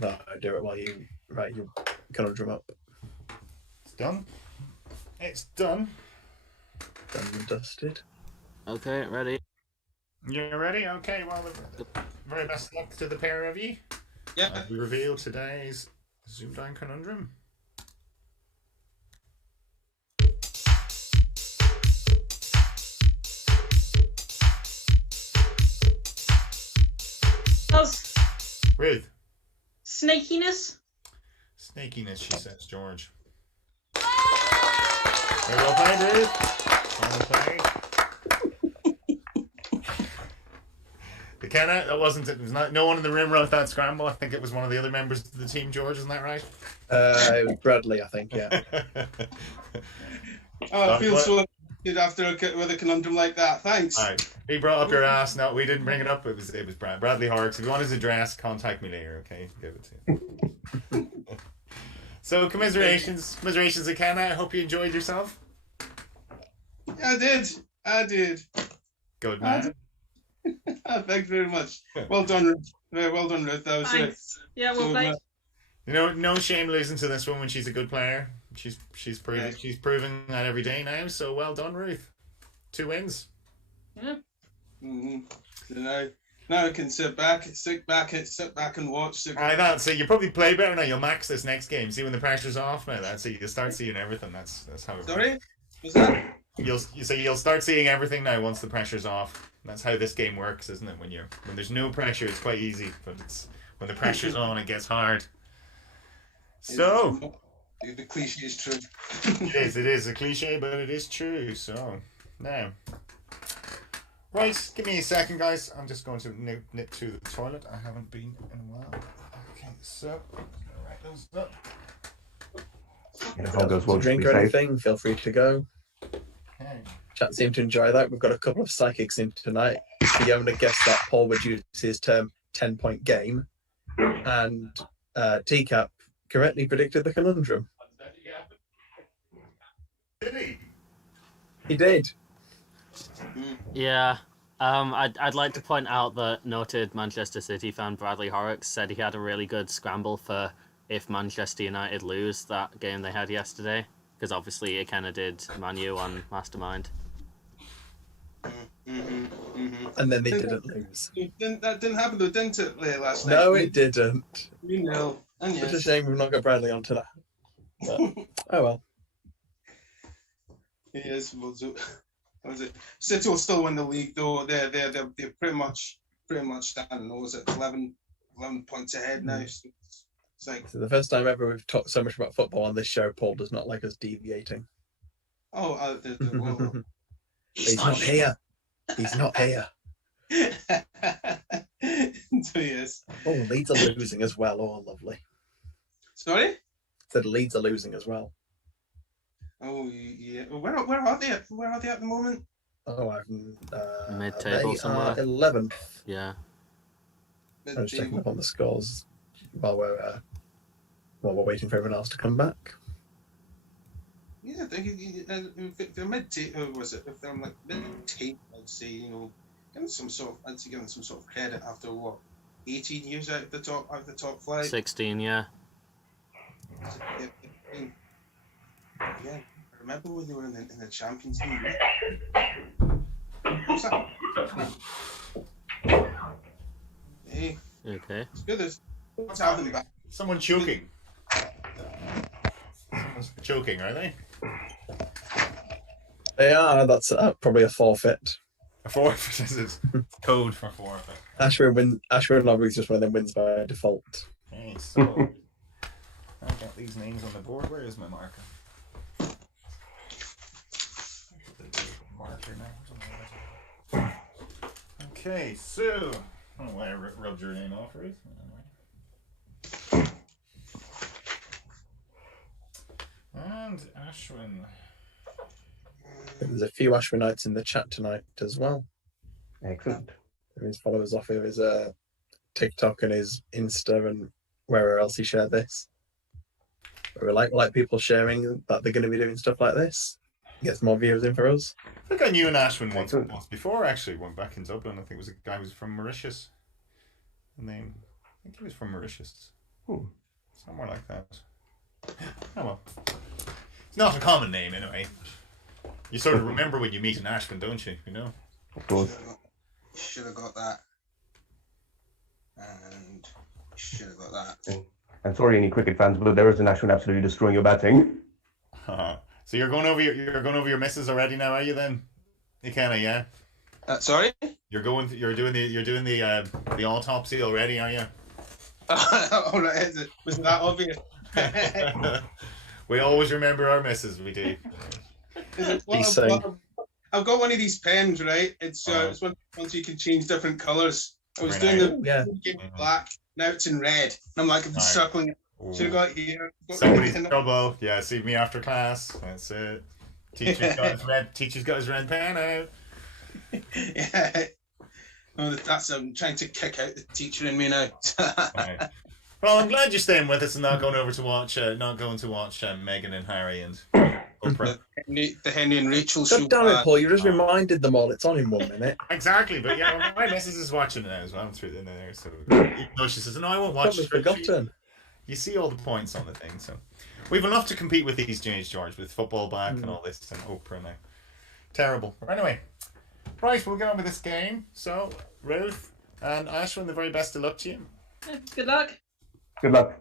No, do it while you write your conundrum up. It's done. It's done. Done and dusted. Okay, ready. You ready? Okay, well, the very best luck to the pair of you. Yeah. As we reveal today's ZoomDown conundrum. Buzz. Ruth. Snakiness. Snakiness, she says, George. Very well played, Ruth. Well played. Ikenna, that wasn't it. It was not. No one in the room wrote that scramble. I think it was one of the other members of the team. George, isn't that right? It was Bradley, I think. Yeah. Oh, I feel so good after with a conundrum like that. Thanks. All right. He brought up your ass. No, we didn't bring it up. It was Bradley Horrocks. If you want his address, contact me later. Okay, give it to you. So commiserations, Ikenna. I hope you enjoyed yourself. I did. Good man. Thanks very much. Well done, Ruth. Very well done, Ruth. That was Thanks. Yeah, well played. You know, no shame losing to this one when she's a good player. She's proving that every day now. So well done, Ruth. 2 wins. Yeah. So now I can sit back and watch. So you probably play better now. You'll max this next game. See when the pressure's off now. That's it. You'll start seeing everything. That's how it Sorry, works. was that? You'll start seeing everything now once the pressure's off. That's how this game works, isn't it? When there's no pressure, it's quite easy. But it's when the pressure's on, it gets hard. So the cliche is true. It is a cliche, but it is true. So now, right, give me a second, guys. I'm just going to nip to the toilet. I haven't been in a while. Okay, so I'm gonna write those up. If all goes well, Drink or anything, feel free to go. Okay. Chat seemed to enjoy that. We've got a couple of psychics in tonight. The owner guessed that Paul would use his term 10-point game, and Teacup correctly predicted the conundrum. Did he? He did. Yeah. I'd like to point out that noted Manchester City fan Bradley Horrocks said he had a really good scramble for if Manchester United lose that game they had yesterday, because obviously Ikenna did Man U on Mastermind. And then they didn't lose. That didn't happen though, didn't it, last night? No, it didn't. You know. And It's a yes. shame we've not got Bradley on tonight. But, oh well. Yes, well, so, City will still win the league though. They're pretty much standing. Was it 11 points ahead now? So it's like, So the first time ever we've talked so much about football on this show. Paul does not like us deviating. oh, well, He's not here. He's not here. so yes. Oh, Leeds are losing as well. Oh, lovely. Sorry. Said Leeds are losing as well. Oh yeah. Where are they? Where are they at the moment? Oh, I've Mid-table they somewhere. are 11th. Yeah. I'm just checking up on the scores while we're waiting for everyone else to come back. Yeah, if they're mid-table, was it? If they're like mid-table, I'd say give them some sort of credit after what, 18 years out of the top flight. 16, yeah. Yeah, I remember when they were in the Champions League. What's that? Hey, Okay. it's good. What's happening back? Someone choking. Someone's choking, are they? Yeah, that's probably a forfeit. A forfeit, is it? Code for forfeit. Ashwin Abernathy just one of them wins by default. Okay, so I've got these names on the board. Where is my marker? Marker now. Okay, so I don't know why I rubbed your name off, Ruth. And Ashwin. There's a few Ashwinites in the chat tonight as well. Excellent. His followers off of his TikTok and his Insta and wherever else he shared this. But we like people sharing that they're going to be doing stuff like this. Gets more viewers in for us. I think I knew an Ashwin once before, actually. Went back in Dublin. I think it was a guy who was from Mauritius. I think he was from Mauritius. Somewhere like that. Oh well. It's not a common name anyway. You sort of remember when you meet an Ashwin, don't you? You know? Of course. Should have got that. And should have got that. I'm sorry, any cricket fans, but there is an Ashwin absolutely destroying your batting. So you're going over your misses already now, are you then? Ikenna, yeah. Sorry. You're doing the autopsy already, are you? All right, is it? Was that obvious? We always remember our misses. We do. I've got one of these pens, right? It's one you can change different colours. I was doing the black. Now it's in red. And I'm like, I'm circling it. Should have got here. Somebody's in trouble. Yeah, see me after class. That's it. Teacher's got his red pen out. Yeah. Oh, that's trying to kick out the teacher in me now. Right. Well, I'm glad you're staying with us and not going to watch Meghan and Harry and Oprah. The Henry and Rachel show. God damn it, Paul! You just reminded them all. It's on in 1 minute. Exactly, but yeah, well, my missus is watching it now as well. I'm through in there, so even though she says, "No, I won't watch." Forgotten. You see all the points on the thing, so we've enough to compete with these James George with football back and all this and Oprah now. Terrible. Anyway, right, we'll get on with this game. So, Ruth and Ashwin, the very best of luck to you. Good luck. Good luck.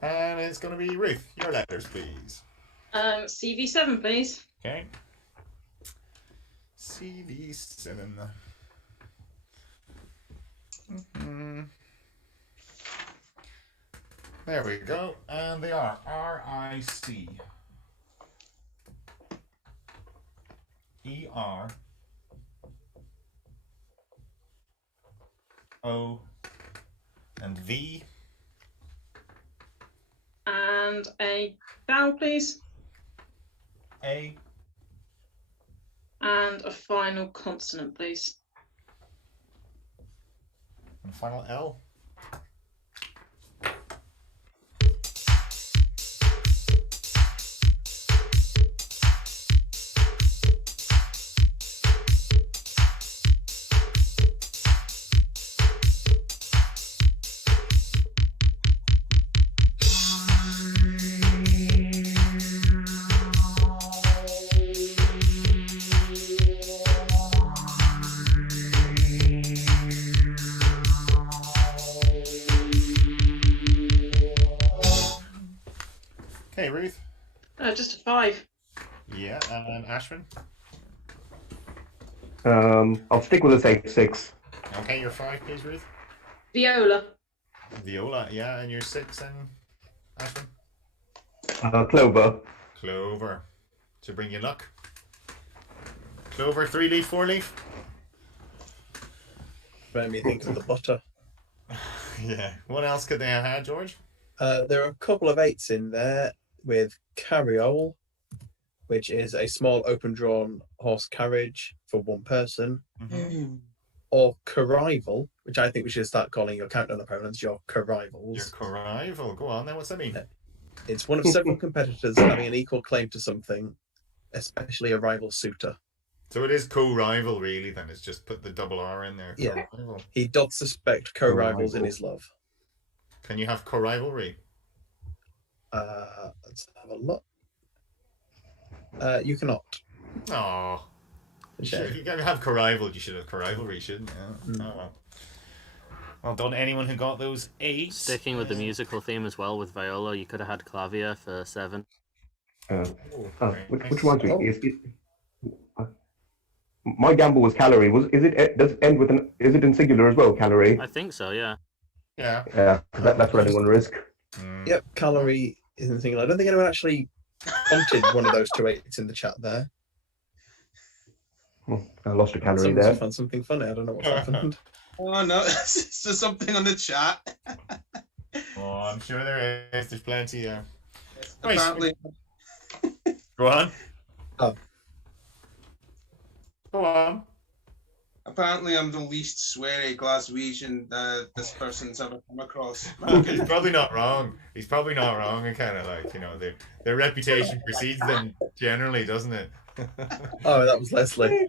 And it's going to be Ruth. Your letters, please. CV7, please. Okay. CV7. There we go. And they are RIC. ER. O. And V. And a vowel, please. A. And a final consonant, please. And final L. Okay, Ruth. Just a 5. Yeah, and Ashwin. I'll stick with a 6. Okay, your 5, please, Ruth. Viola. Viola, yeah, and your 6, and Ashwin. Clover. Clover. To bring you luck. Clover, 3-leaf, 4-leaf. Made me think of the butter. Yeah. What else could they have had, George? There are a couple of 8s in there with carriole, which is a small open-drawn horse carriage for one person, or carrival, which I think we should start calling your countdown opponents your carrivals. Your carrival. Go on then. What's that mean? It's one of several competitors having an equal claim to something, especially a rival suitor. So it is co-rival, really. Then it's just put the double R in there. Yeah. Co-rival. He doth suspect co-rivals in his love. Can you have co-rivalry? Let's have a look. You cannot. Oh. If you're gonna have co-rival, you should have co-rivalry, shouldn't you? Oh well. Well done, anyone who got those 8. Sticking with the musical theme as well with viola, you could have had clavier for 7. Which reminds me, my gamble was calorie. Does it end with is it in singular as well, calorie? I think so, yeah. Yeah. Yeah, that's running one risk. Yep, calorie is in the single. I don't think anyone actually wanted one of those 2 8s in the chat there. I lost a calorie Someone's there. found something funny. I don't know what's happened. Oh no, there's something on the chat. Oh, I'm sure there is. There's plenty. Yeah. Apparently, Go on. Oh. Go on. apparently, I'm the least sweary Glaswegian this person's ever come across. He's probably not wrong. He's probably not wrong. And kind of like, their reputation precedes them generally, doesn't it? Oh, that was Leslie.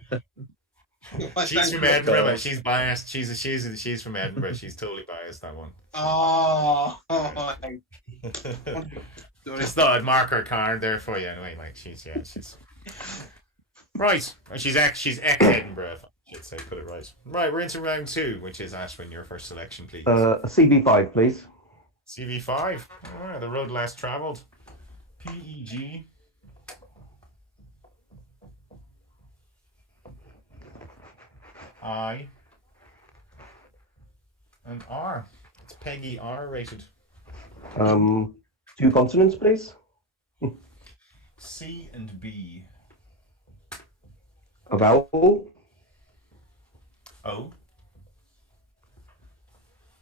She's from Edinburgh, but she's biased. She's from Edinburgh. She's totally biased, that one. Oh, Just thought I'd mark her card there for you anyway. Like she's right. And she's ex Edinburgh. I should say, put it right. Right, we're into round 2, which is Ashwin. Your first selection, please. A CV5, please. CV5. Oh, the road less travelled. PEG. I. And R. It's Peggy R rated. 2 consonants, please. C and B. A vowel. O.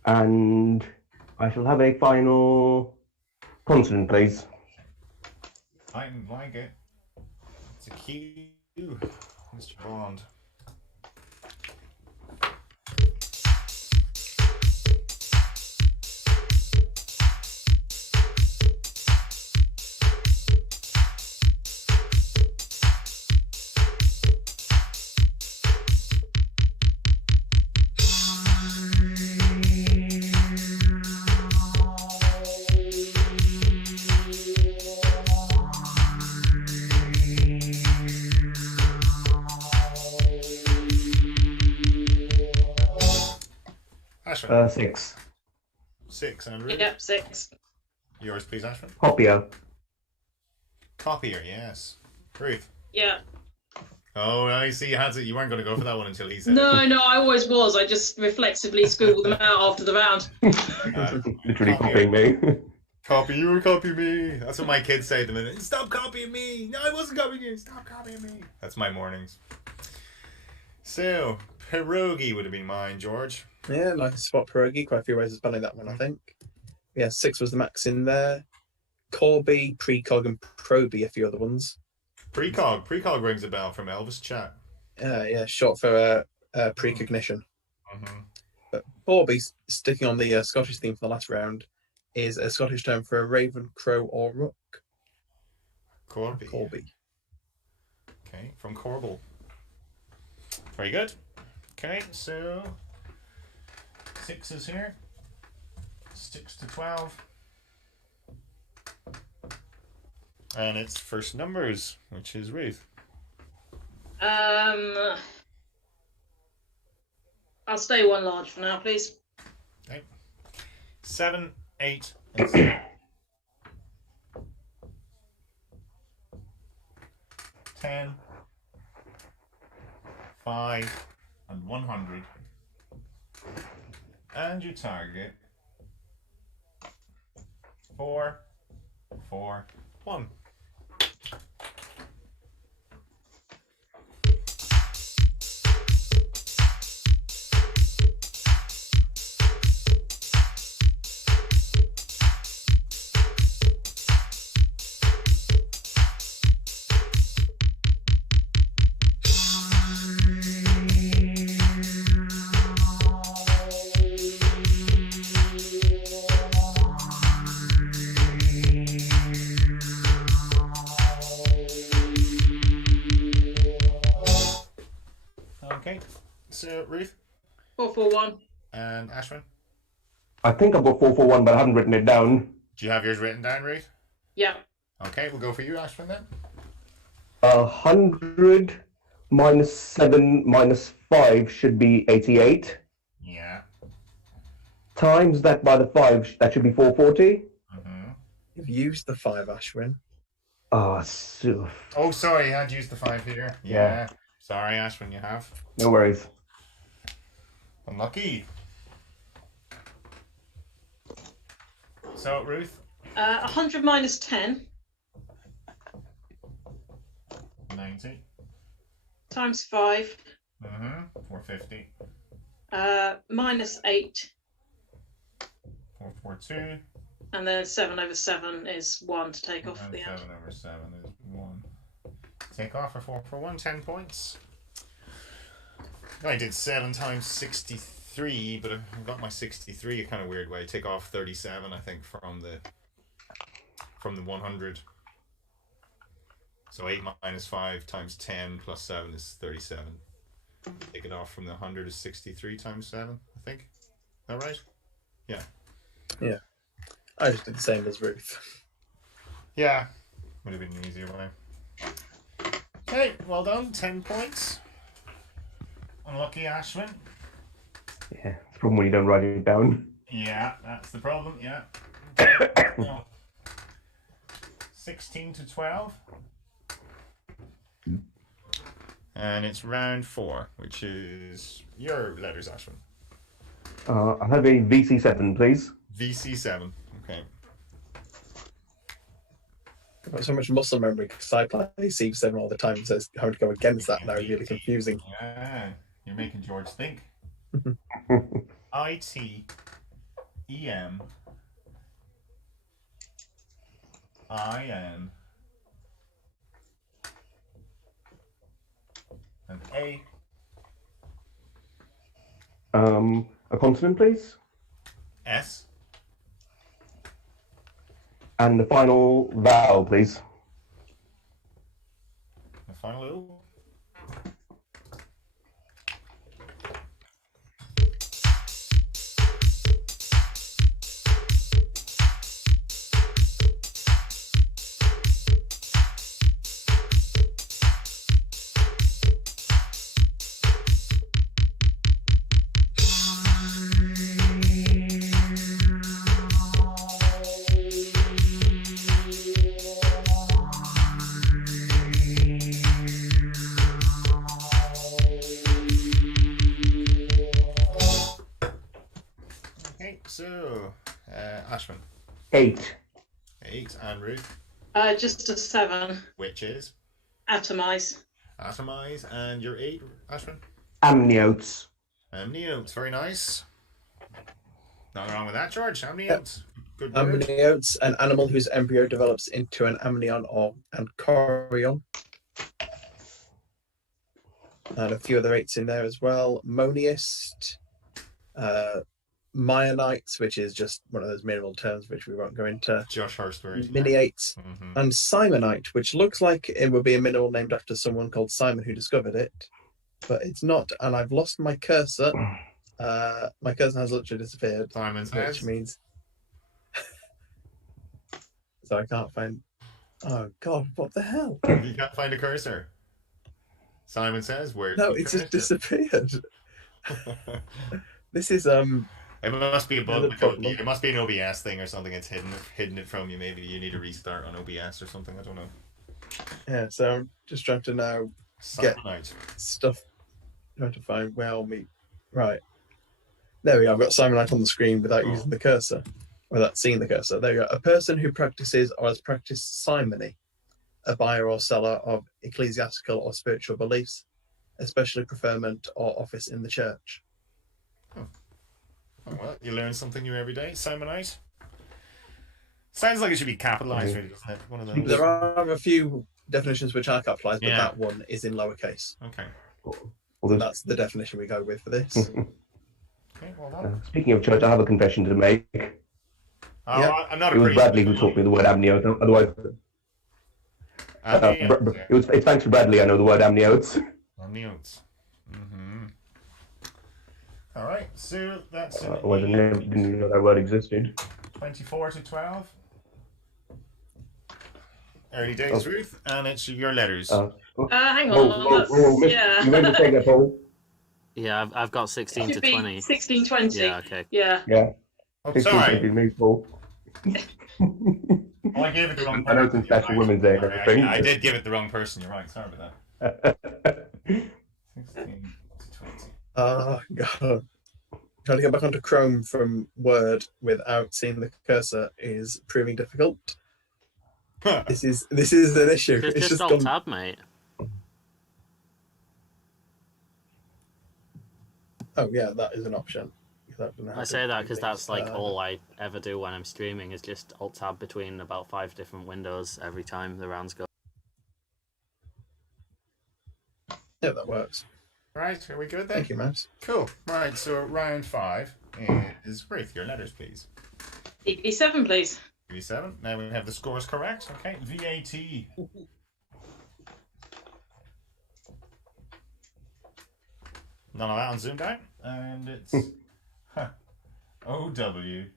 And I shall have a final consonant, please. I like it. It's a Q. Mr. Bond. Ashwin. 6. 6, and Ruth? Yep, 6. Yours, please, Ashwin. Copier. Copier, yes. Ruth. Yeah. Oh, I see. You weren't going to go for that one until he said No, I always was. I just reflexively scribbled them out after the round. Literally Copier. copying me. Copy you or copy me. That's what my kids say at the minute. Stop copying me. No, I wasn't copying you. Stop copying me. That's my mornings. So, pierogi would have been mine, George. Yeah, nice spot pierogi. Quite a few ways of spelling that one, I think. Yeah, 6 was the max in there. Corby, precog, and proby, a few other ones. Precog. Precog rings a bell from Elvis chat. Yeah, short for precognition. Mm-hmm. But Corby, sticking on the Scottish theme for the last round, is a Scottish term for a raven, crow, or rook. Corby. Corby. Okay, from Corbel. Very good. Okay, so 6 is here. 6 to 12. And it's first numbers, which is Ruth. I'll stay one large for now, please. Okay. 7, 8, and 0. 10, 5, and 100. And your target 4, 4, 1. Okay, so Ruth 441. and Ashwin, I think I've got 441, but I haven't written it down. do you have yours written down, Ruth? Yeah. Okay, we'll go for you, Ashwin, then. 100, -7 -5 should be 88. Yeah. Times that by the 5, that should be 440. You've used the 5, Ashwin. Oh, so... Oh, sorry, I had used the 5 here. Yeah. Sorry, Ashwin, you have. No worries. Unlucky. So, Ruth? 100 minus 10 90. times 5 450. minus 8, 442. and then 7 over 7 is 1 to take off And the end. 7 over 7 is 1. Take off for 4 for 1, 10 points. I did 7 times 63, but I got my 63 a kind of weird way. Take off 37, I think, from the 100. So 8 minus 5 times 10 plus 7 is 37. Take it off from the 100 is 63 times 7, I think. Is that right? Yeah. Yeah. I just did the same as Ruth. Yeah. Would have been an easier way. Okay, well done. 10 points. Unlucky, Ashwin. Yeah, it's the problem when you don't write it down. Yeah, that's the problem, yeah. Well, 16 to 12. And it's round 4, which is your letters, Ashwin. I'll have a VC7, please. VC7. Okay. I've got so much muscle memory because I play C7 all the time, so it's having to go against that now is really confusing. Yeah, you're making George think. ITEM IN and A. A consonant, please. S. And the final vowel, please. The final O. So, Ashwin. 8. 8, and Ruth. Just a 7. Which is? Atomize. Atomize, and your 8, Ashwin? Amniotes. Amniotes, very nice. Nothing wrong with that, George. Amniotes. Good word. Amniotes, an animal whose embryo develops into an amnion or an chorion. And a few other 8s in there as well. Moniist. Myonites, which is just one of those mineral terms which we won't go into. Josh Hurst word. Miniates. And Simonite, which looks like it would be a mineral named after someone called Simon who discovered it, but it's not. And I've lost my cursor. My cursor has literally disappeared. Simon's which means so I can't find. Oh God, what the hell? You can't find a cursor. Simon says where. No, it's just disappeared. This is It must be a bug. Another problem. It must be an OBS thing or something. It's hidden it from you. Maybe you need to restart on OBS or something. I don't know. yeah. So I'm just trying to now Simonite. stuff. Trying to find where I'll meet. Right. There we go. I've got Simonite on the screen without using the cursor, without seeing the cursor. There you go. A person who practices or has practiced simony, a buyer or seller of ecclesiastical or spiritual beliefs, especially preferment or office in the church. Oh, well, you learn something new every day. Simonite. Sounds like it should be capitalized, really, doesn't it? One of those. There are a few definitions which are capitalized, but Yeah. that one is in lowercase. Okay. And that's the definition we go with for this. Okay, well done. Speaking of church, I have a confession to make. It I'm not a was priest. Bradley who taught me the word amniote. Otherwise, it's thanks to Bradley I know the word amniotes. Amniotes. All right, so that's Otherwise, I didn't even know that word existed. 24 to 12. Early days, Ruth, and it's your letters. Hang on. You made a mistake there, Paul. Yeah, I've got 16 to 20. 16, 20. Yeah, okay. Yeah. Oh, 16, sorry. 20, me, Paul. Oh, I gave it the wrong person. I know it's International Women's Day and everything. I did give it the wrong person. You're right. Sorry about that. 16 to 20. Oh, God. Trying to get back onto Chrome from Word without seeing the cursor is proving difficult. This is an issue. It's Just Alt Tab, mate. Oh yeah, that is an option. I say that because that's like all I ever do when I'm streaming is just Alt Tab between about 5 different windows every time the rounds go. Yeah, that works. Right, are we good then? Thank you, Mouse. Cool. Right, so round 5 is Ruth. Your letters, please. E7, please. V7. Now we have the scores correct. Okay, VAT. None of that on ZoomDown. And it's OWER.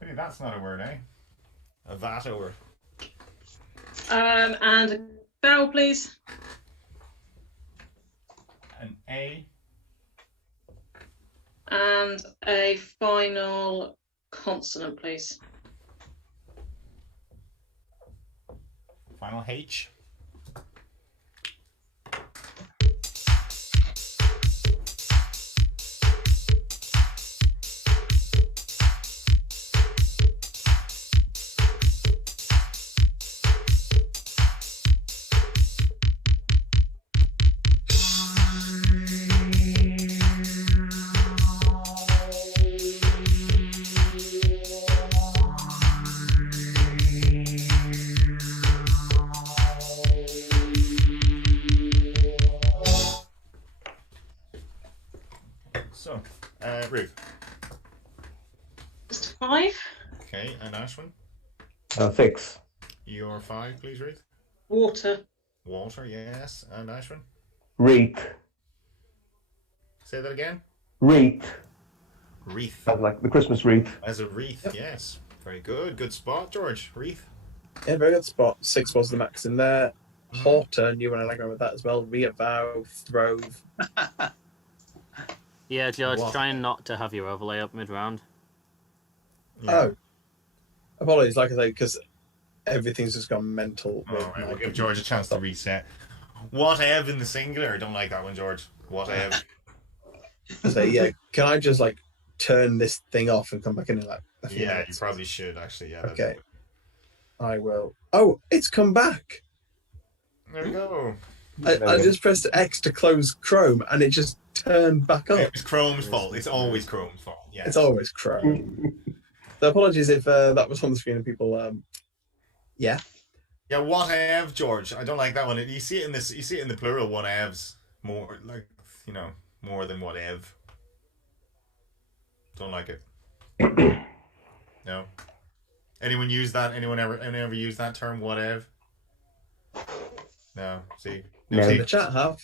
Maybe that's not a word, eh? A VAT over. And a vowel, please. An A. And a final consonant, please. Final H. So, Ruth. Just 5. Okay, and Ashwin? 6. Your 5, please, Ruth. Water. Walter, yes. And Ashwin? Wreath. Say that again. Wreath. Wreath. That's like the Christmas wreath. As a wreath, yes. Very good. Good spot, George. Wreath. Yeah, very good spot. 6 was the max in there. Horta, new one I like with that as well. Reavow, Throve. Yeah, George, Wow. trying not to have your overlay up mid-round. Yeah. Oh. Apologies, like I say, because everything's just gone mental. All right, we'll give George a chance to reset. Whatever in the singular. I don't like that one, George. Whatever. So yeah, can I just like turn this thing off and come back in like a few Yeah, you minutes? probably should, actually. Yeah. Okay. I will. Oh, it's come back. There we go. I just pressed X to close Chrome and it just turned back up. It was Chrome's fault. It's always Chrome's fault. Yeah. It's always Chrome. So apologies if that was on the screen and people. Yeah. Yeah, whatever, George. I don't like that one. You see it in this. You see it in the plural. Whatevs. More like more than whatever. Don't like it. No. Anyone use that? Anyone ever use that term? Whatever. No. See. No. In the chat have.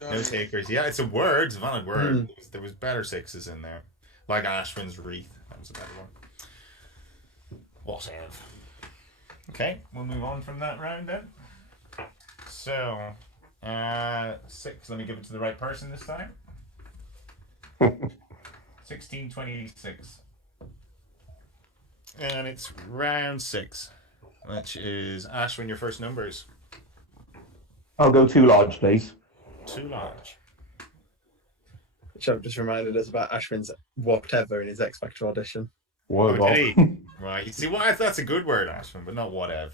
No takers. Yeah, it's a word. It's a valid word. There was better 6s in there, like Ashwin's wreath. That was a better one. Whatever. Okay, we'll move on from that round then. So, 6. Let me give it to the right person this time. 1626. And it's round 6, which is Ashwin. Your first numbers. I'll go 2 large, please. 2 large. Which I've just reminded us about Ashwin's whatever in his X Factor audition. Oh, Whatever. did he? Right. You see, what? That's a good word, Ashwin, but not whatever.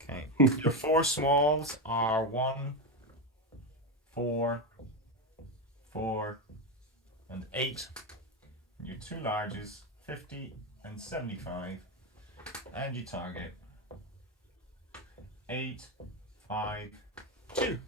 Okay. Your 4 smalls are 1, 4, 4, and 8. And your 2 larges, 50 and 75. And you target 8, 5, 2.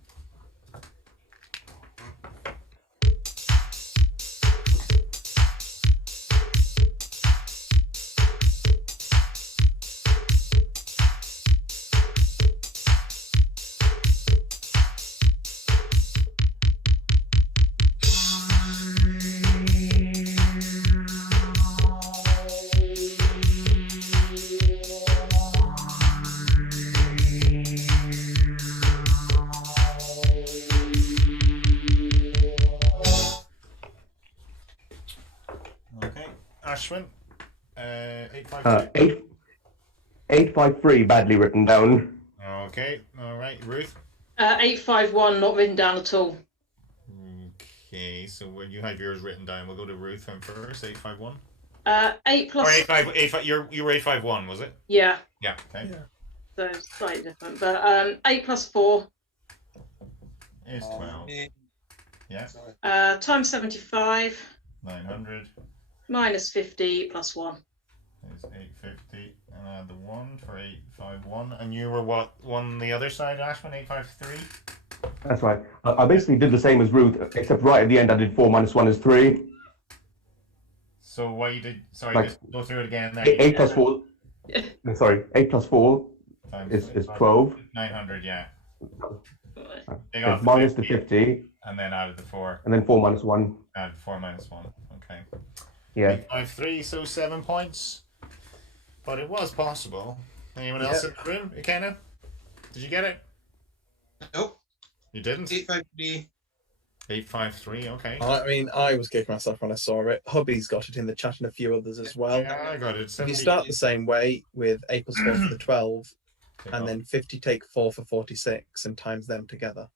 Ashwin. 852. 853, badly written down. Okay, all right. Ruth? 851, not written down at all. Okay, so when you have yours written down, we'll go to Ruth first. 851. 8 plus. Or 85. You were 851, was it? Yeah. Yeah. Okay. Yeah. So slightly different, but 8 plus 4. It's 12. Yeah. Times 75. 900. Minus 50 plus 1. Is 850. And add the 1 for 851. And you were what? One the other side, Ashwin? 853? That's right. I basically did the same as Ruth, except right at the end I did 4 minus 1 is 3. So what you did? Sorry, Like, just go through it again. There. 8 plus 4. Sorry, 8 plus 4 is 12. 900, yeah. Take It's off minus the the 50. And then added the 4. And then 4 minus 1. Add 4 minus 1. Okay. Yeah. 853, so 7 points. But it was possible. Anyone else in the room? Ikenna? Did you get it? Nope. You didn't? 853. 853, okay. I mean, I was kicking myself when I saw it. Hubby's got it in the chat and a few others as well. Yeah, I got it. If you start the same way with 8 plus 4 for the 12, and then 50 take 4 for 46 and times them together.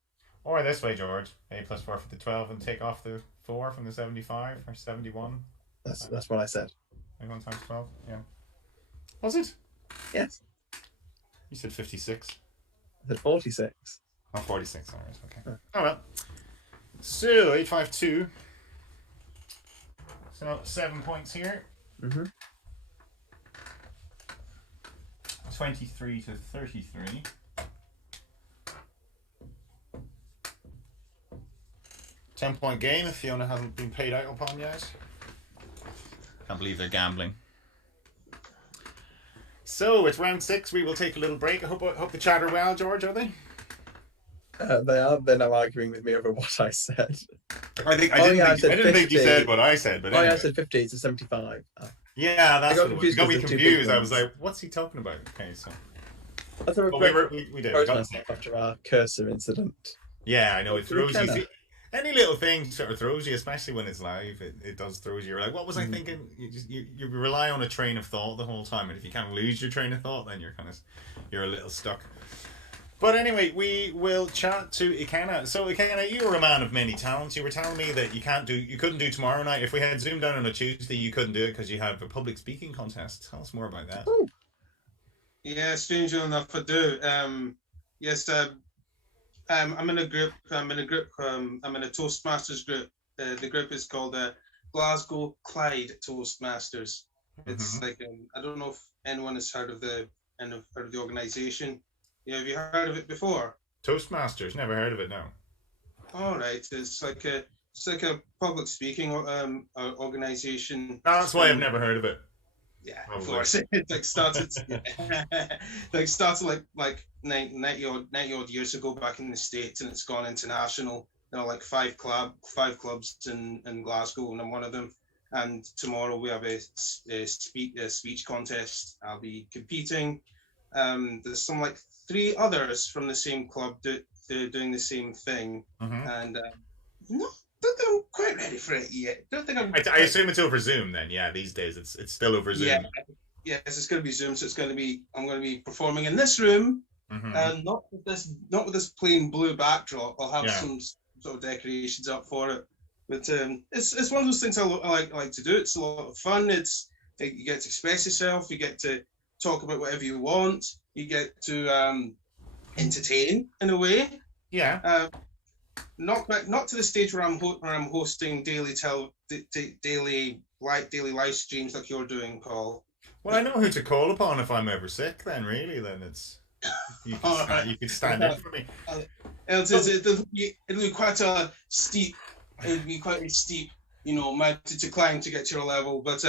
Or this way, George. 8 plus 4 for the 12 and take off the 4 from the 75 or 71. That's what I said. 21 times 12, yeah. Was it? Yes. You said 56. I said 46. Oh, 46, alright, okay. Alright. So, 852. So, 7 points here. Mm-hmm. 23 to 33. $10-point game if Fiona hasn't been paid out upon yet. Can't believe they're gambling. So, it's round 6. We will take a little break. I hope the chat are well, George, are they? They are. They're now arguing with me over what I said. I didn't think you said what I said, but anyway. I said 50 to 75. Yeah, that's what it was. Got me because the two confused. big I was like, what's he talking about? Okay, so. I thought We did. After our cursor incident. Yeah, I know. It throws you. See, any little thing sort of throws you, especially when it's live. It does throws you. You're like, what was I thinking? You rely on a train of thought the whole time, and if you can't lose your train of thought, then you're a little stuck. But anyway, we will chat to Ikenna. So Ikenna, you are a man of many talents. You were telling me that you couldn't do tomorrow night. If we had ZoomDown on a Tuesday, you couldn't do it because you have a public speaking contest. Tell us more about that. Ooh. Yeah, strangely enough, I do. Yes, I'm in a group. I'm in a Toastmasters group. The group is called Glasgow Clyde Toastmasters. It's like I don't know if anyone has heard of the organisation. Yeah, have you heard of it before? Toastmasters, never heard of it. No. All right, it's like a public speaking organisation. That's why I've never heard of it. Yeah, of course. It started like 90 odd years ago back in the States, and it's gone international. There are like five clubs in Glasgow, and I'm one of them. And tomorrow we have a speech contest. I'll be competing. There's some like 3 others from the same club doing the same thing, and don't think I'm quite ready for it yet. I assume it's over Zoom then. Yeah, these days it's still over Zoom. Yes, it's going to be Zoom. So I'm going to be performing in this room, and not with this plain blue backdrop. I'll have some sort of decorations up for it. But it's one of those things I like to do. It's a lot of fun. You get to express yourself. You get to talk about whatever you want. You get to entertain in a way. Yeah. Not to the stage where I'm hosting daily live streams like you're doing, Paul. Well, I know who to call upon if I'm ever sick. Then it's you can stand in for me. It'll be quite a steep. It'll be quite a steep, mountain to climb to get to your level. But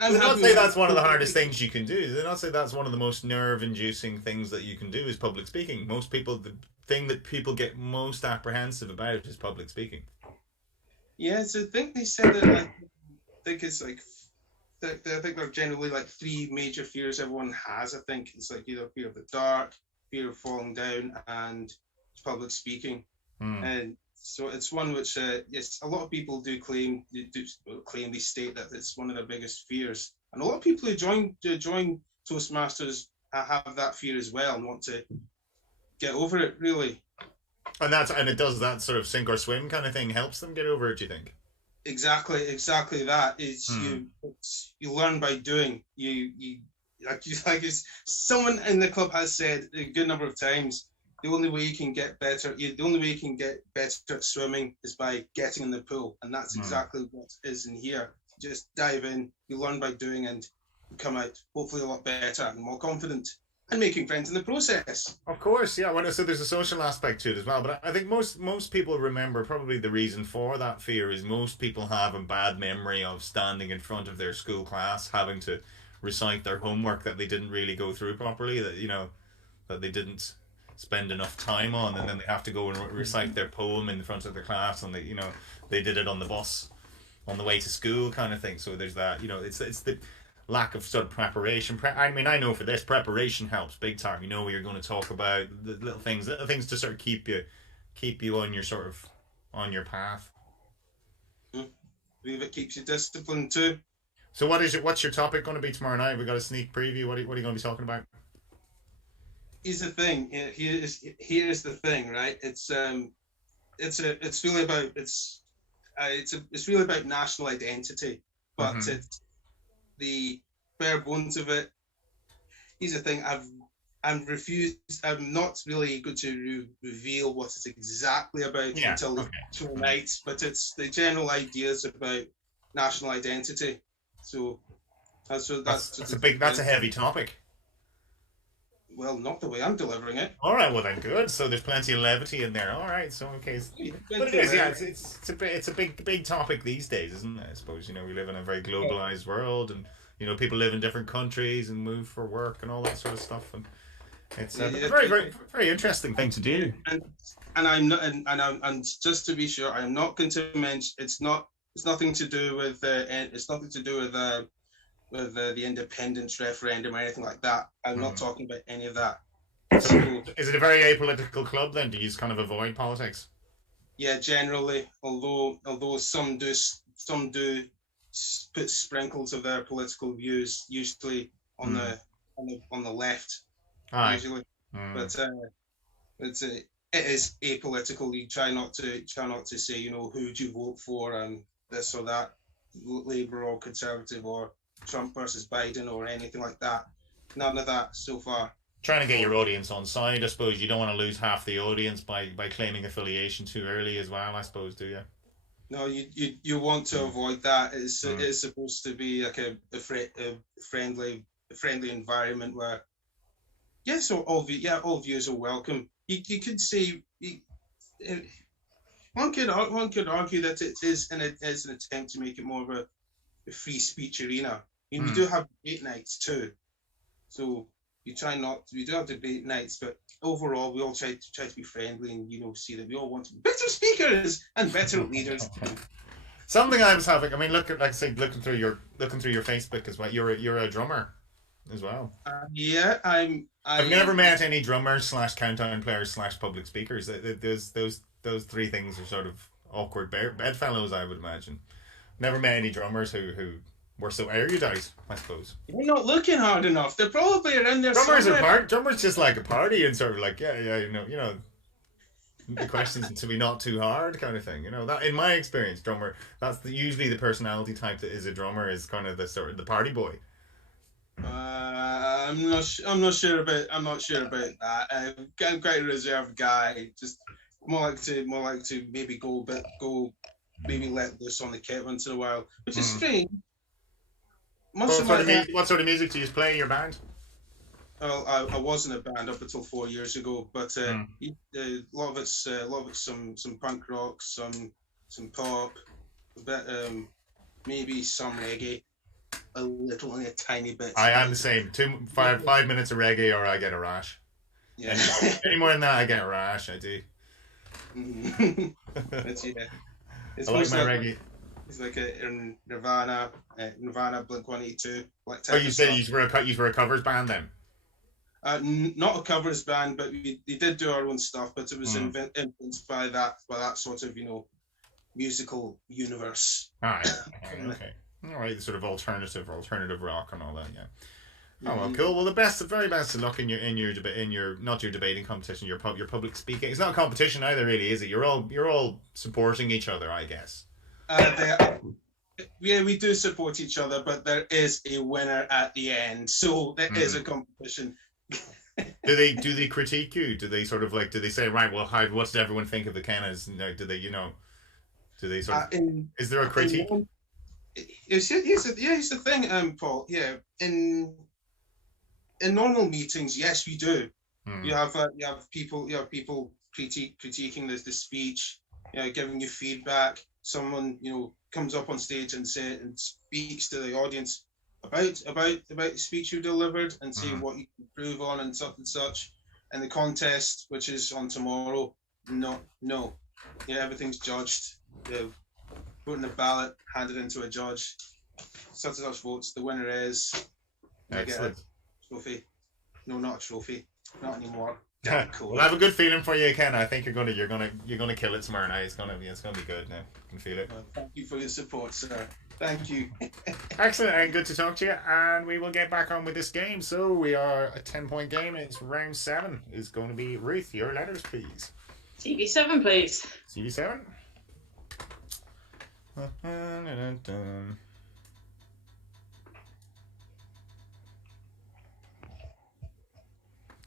I'm not say that's one of the hardest things you can do. They not say that's one of the most nerve-inducing things that you can do is public speaking. Most people, the thing that people get most apprehensive about is public speaking. Yeah, so I think they said that. I think it's like, I think there are generally like 3 major fears everyone has. I think it's like either fear of the dark, fear of falling down, and public speaking. And So it's one which, yes, a lot of people do they state that it's one of their biggest fears, and a lot of people who join Toastmasters have that fear as well and want to get over it, really. And it does that sort of sink or swim kind of thing, helps them get over it, do you think? Exactly that is you learn by doing. Someone in the club has said a good number of times, the only way you can get better at swimming is by getting in the pool, and that's exactly what is in here. Just dive in, you learn by doing, and you come out hopefully a lot better and more confident, and making friends in the process. Of course, yeah. Well, so there's a social aspect to it as well. But I think most people remember probably the reason for that fear is most people have a bad memory of standing in front of their school class, having to recite their homework that they didn't really go through properly, that they didn't spend enough time on, and then they have to go and recite their poem in front of the class, and they did it on the bus on the way to school kind of thing. So there's that, it's the lack of sort of preparation. I mean, I know for this, preparation helps big time. You know what you're going to talk about, the little things to sort of keep you on your path. I believe it keeps you disciplined too. So what's your topic going to be tomorrow night? We got a sneak preview. What are you going to be talking about? Here's the thing. Here's the thing, right? It's really about national identity, but it's the bare bones of it. Here's the thing. I'm not really going to reveal what it's exactly about until tonight, but it's the general ideas about national identity. So that's a heavy topic. Well, not the way I'm delivering it. All right, well then, good. So there's plenty of levity in there. All right, so okay, but it is, yeah, it's a big topic these days, isn't it? I suppose we live in a very globalized world, and people live in different countries and move for work and all that sort of stuff, and it's a very, very, very interesting thing to do. And just to be sure, I'm not going to mention it's nothing to do with the independence referendum or anything like that. I'm not talking about any of that. So, is it a very apolitical club then? Do you just kind of avoid politics? Yeah, generally. Although some do put sprinkles of their political views, usually on the left. Usually, but it is apolitical. You try not to say who do you vote for and this or that, Labour or Conservative or Trump versus Biden or anything like that. None of that so far. Trying to get your audience on side, I suppose. You don't want to lose half the audience by claiming affiliation too early as well, I suppose, do you? No, you want to avoid that. It's supposed to be like a friendly environment where all views are welcome. You could say one could argue that it is an attempt to make it more of a free speech arena. You do have debate nights too, so we do have debate nights, but overall we all try to be friendly and see that we all want to be better speakers and better leaders. Something I was having. I mean, looking through your Facebook as well. You're a drummer as well. Yeah, I've never met any drummers / countdown players / public speakers. Those three things are sort of awkward bedfellows, I would imagine. Never met any drummers who were so erudite, I suppose. You're not looking hard enough. They're probably around there. Drummers just like a party and sort of like the questions to be not too hard kind of thing. That in my experience, drummer, that's usually the personality type that is a drummer, is kind of the sort of the party boy. I'm not sure about that. I'm quite a reserved guy. Just more like to maybe maybe let loose on the kit once in a while, which is strange. What sort of music do you play in your band? Well, I was in a band up until 4 years ago, but a lot of it's some punk rock, some pop, a bit maybe some reggae, a tiny bit. I am the same. 5 minutes of reggae or I get a rash. Yeah. Any more than that, I get a rash. I do. It's I like my reggae. It's like a Nirvana, Blink-182. Oh, you said you were a covers band then? not a covers band, but we did do our own stuff. But it was influenced by that sort of musical universe. All right. Okay. All right. Sort of alternative rock and all that. Yeah. Oh well, cool. Well, the very best of luck in your not your debating competition, your public speaking. It's not a competition either, really, is it? You're all supporting each other, I guess. Yeah, we do support each other, but there is a winner at the end, so there is a competition. Do they critique you? Do they sort of do they say, right, well, what does everyone think of the Ikennas? Do they do they sort of is there a critique? Here's the thing, Paul. Yeah, in normal meetings, yes, we do. You have people critiquing the speech, giving you feedback. Someone comes up on stage and speaks to the audience about the speech you delivered and say what you can improve on and such. And the contest, which is on tomorrow, no, everything's judged. Put in a ballot, handed into a judge. Such and such votes. The winner is. Excellent. Get a trophy. No, not a trophy. Not anymore. Cool. Well, I have a good feeling for you, Ken. I think you're gonna kill it tomorrow night. It's gonna be good now. I can feel it. Well, thank you for your support, sir. Thank you. Excellent, and good to talk to you. And we will get back on with this game. So we are a 10-point game. It's round 7. It's going to be Ruth. Your letters, please. CV7, please. CV7.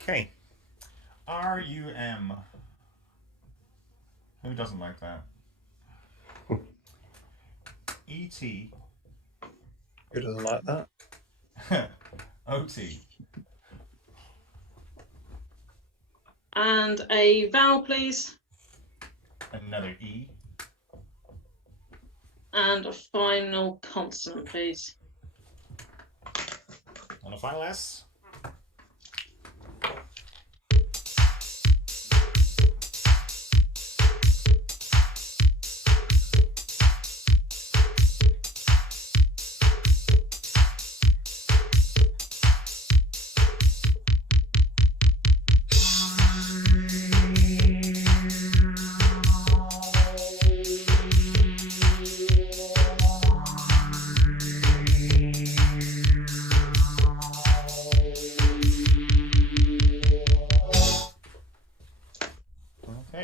Okay. RUM. Who doesn't like that? ET. Who doesn't like that? OT. And a vowel, please. Another E. And a final consonant, please. And a final S.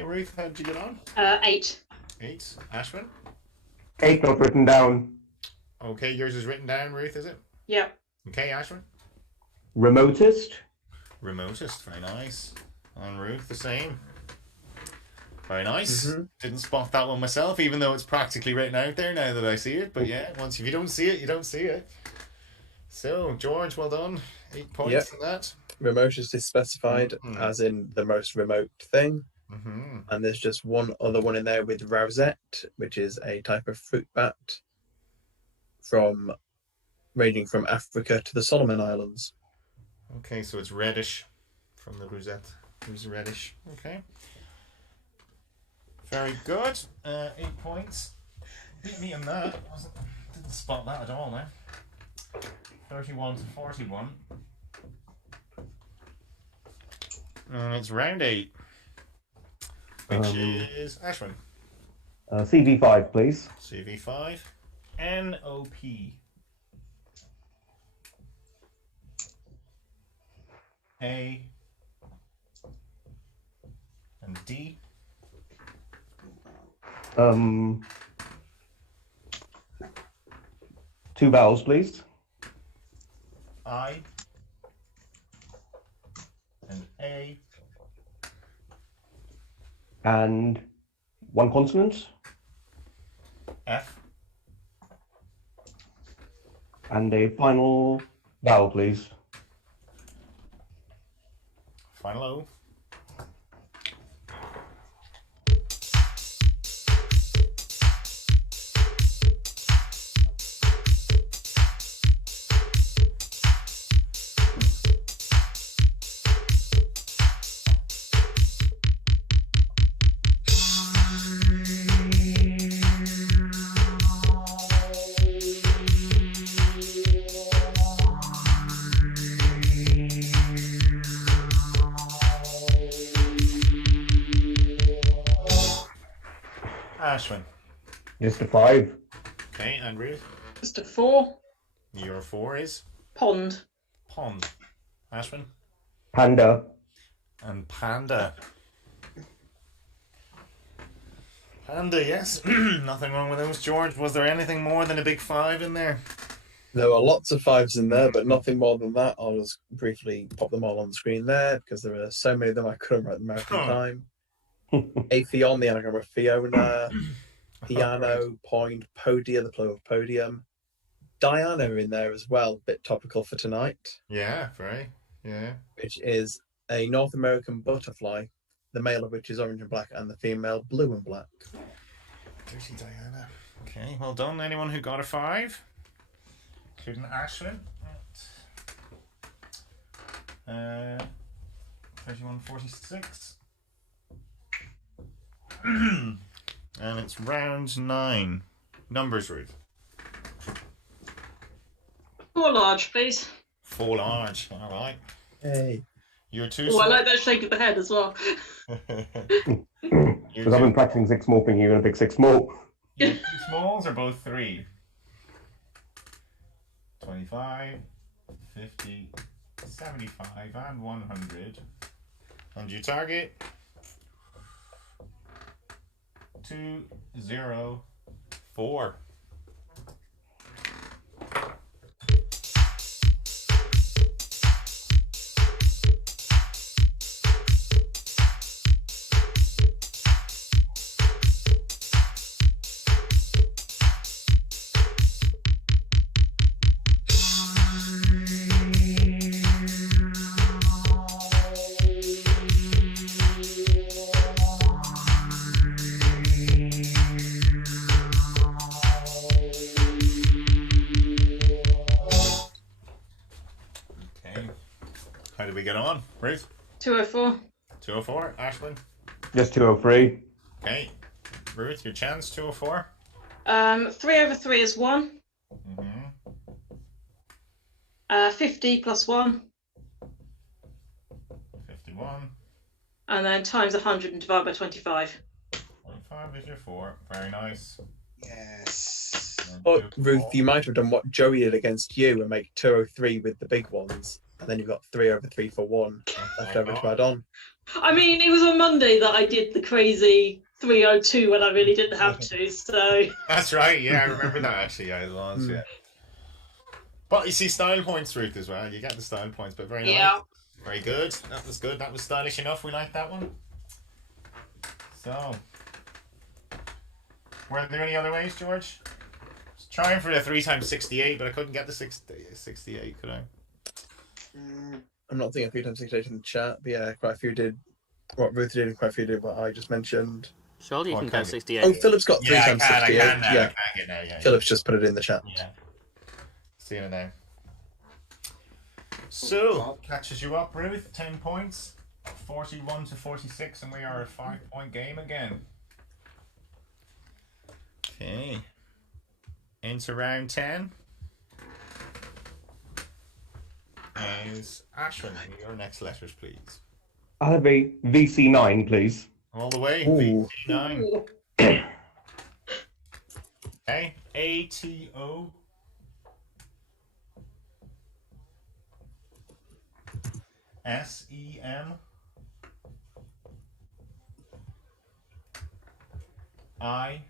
Ruth, how did you get on? 8. 8. Ashwin? 8 not written down. Okay, yours is written down, Ruth, is it? Yeah. Okay, Ashwin? Remotest. Remotest, very nice. On Ruth, the same. Very nice. Didn't spot that one myself, even though it's practically written out there now that I see it. But yeah, if you don't see it, you don't see it. So, George, well done. 8 points for that. Remotest is specified as in the most remote thing. And there's just one other one in there with rosette, which is a type of fruit bat ranging from Africa to the Solomon Islands. Okay, so it's reddish from the rosette. It was reddish. Okay. Very good. 8 points. Beat me on that. Didn't spot that at all now. 31 to 41. And it's round 8. Which is Ashwin. CV5, please. CV5. NOP. A. And D. 2 vowels, please. I. And A. And 1 consonant. F. And a final vowel, please. Final O. Just a 5. Okay, and Ruth? Just a 4. Your 4 is? Pond. Pond. Ashwin? Panda. And Panda. Panda, yes. Nothing wrong with those, George. Was there anything more than a big 5 in there? There were lots of 5s in there, but nothing more than that. I'll just briefly pop them all on the screen there because there are so many of them I couldn't write them out in time. Atheon, the anagram of Fiona. Piano, point, podia, the plural of podium. Diana in there as well, bit topical for tonight. Yeah, very. Yeah. Which is a North American butterfly, the male of which is orange and black, and the female blue and black. Dirty Diana. Okay, well done. Anyone who got a 5? Including Ashwin. 3146. And it's round 9. Numbers, Ruth. 4 large, please. 4 large. All right. Hey. You're 2 Oh, small. I like that shake of the head as well. Because I've been practicing 6 small, thinking you're going to pick 6 small. Your 2 smalls are both 3. 25, 50, 75, and 100. And you target 204. How did we get on, Ruth? 204. 204. Ashwin? Just 203. Okay. Ruth, your chance, 204. 3 over 3 is 1. Mm-hmm. 50 plus 1. 51. And then times 100 and divide by 25. 25 is your 4. Very nice. Yes. And Oh, 204. Ruth, you might have done what Joey did against you and make 203 with the big ones. And then you've got 3 over 3 for 1 left over to add on. I mean, it was on Monday that I did the crazy 302 when I really didn't have to, so... That's right, yeah, I remember that actually, yeah, it was, yeah. But you see style points, Ruth, as well. You get the style points, but very nice. Yeah. Very good. That was good. That was stylish enough. We like that one. So, were there any other ways, George? I was trying for the 3 times 68, but I couldn't get the 68, could I? I'm not thinking 3 times 68 in the chat, but yeah, quite a few did what Ruth did and quite a few did what I just mentioned. Surely you Oh, can can get you? 68. Oh, Philip's got 3 Yeah, times I 68. can now. Yeah, I can get now, yeah. Philip's just put it in the chat. Yeah. Seeing it now. So, catches you up, Ruth. 10 points. 41 to 46, and we are a 5-point game again. Okay. Into round 10. Is Ashwin, your next letters, please. I'll have a VC9, please. All the way. Ooh. VC9. Okay. ATO. SEM. IC.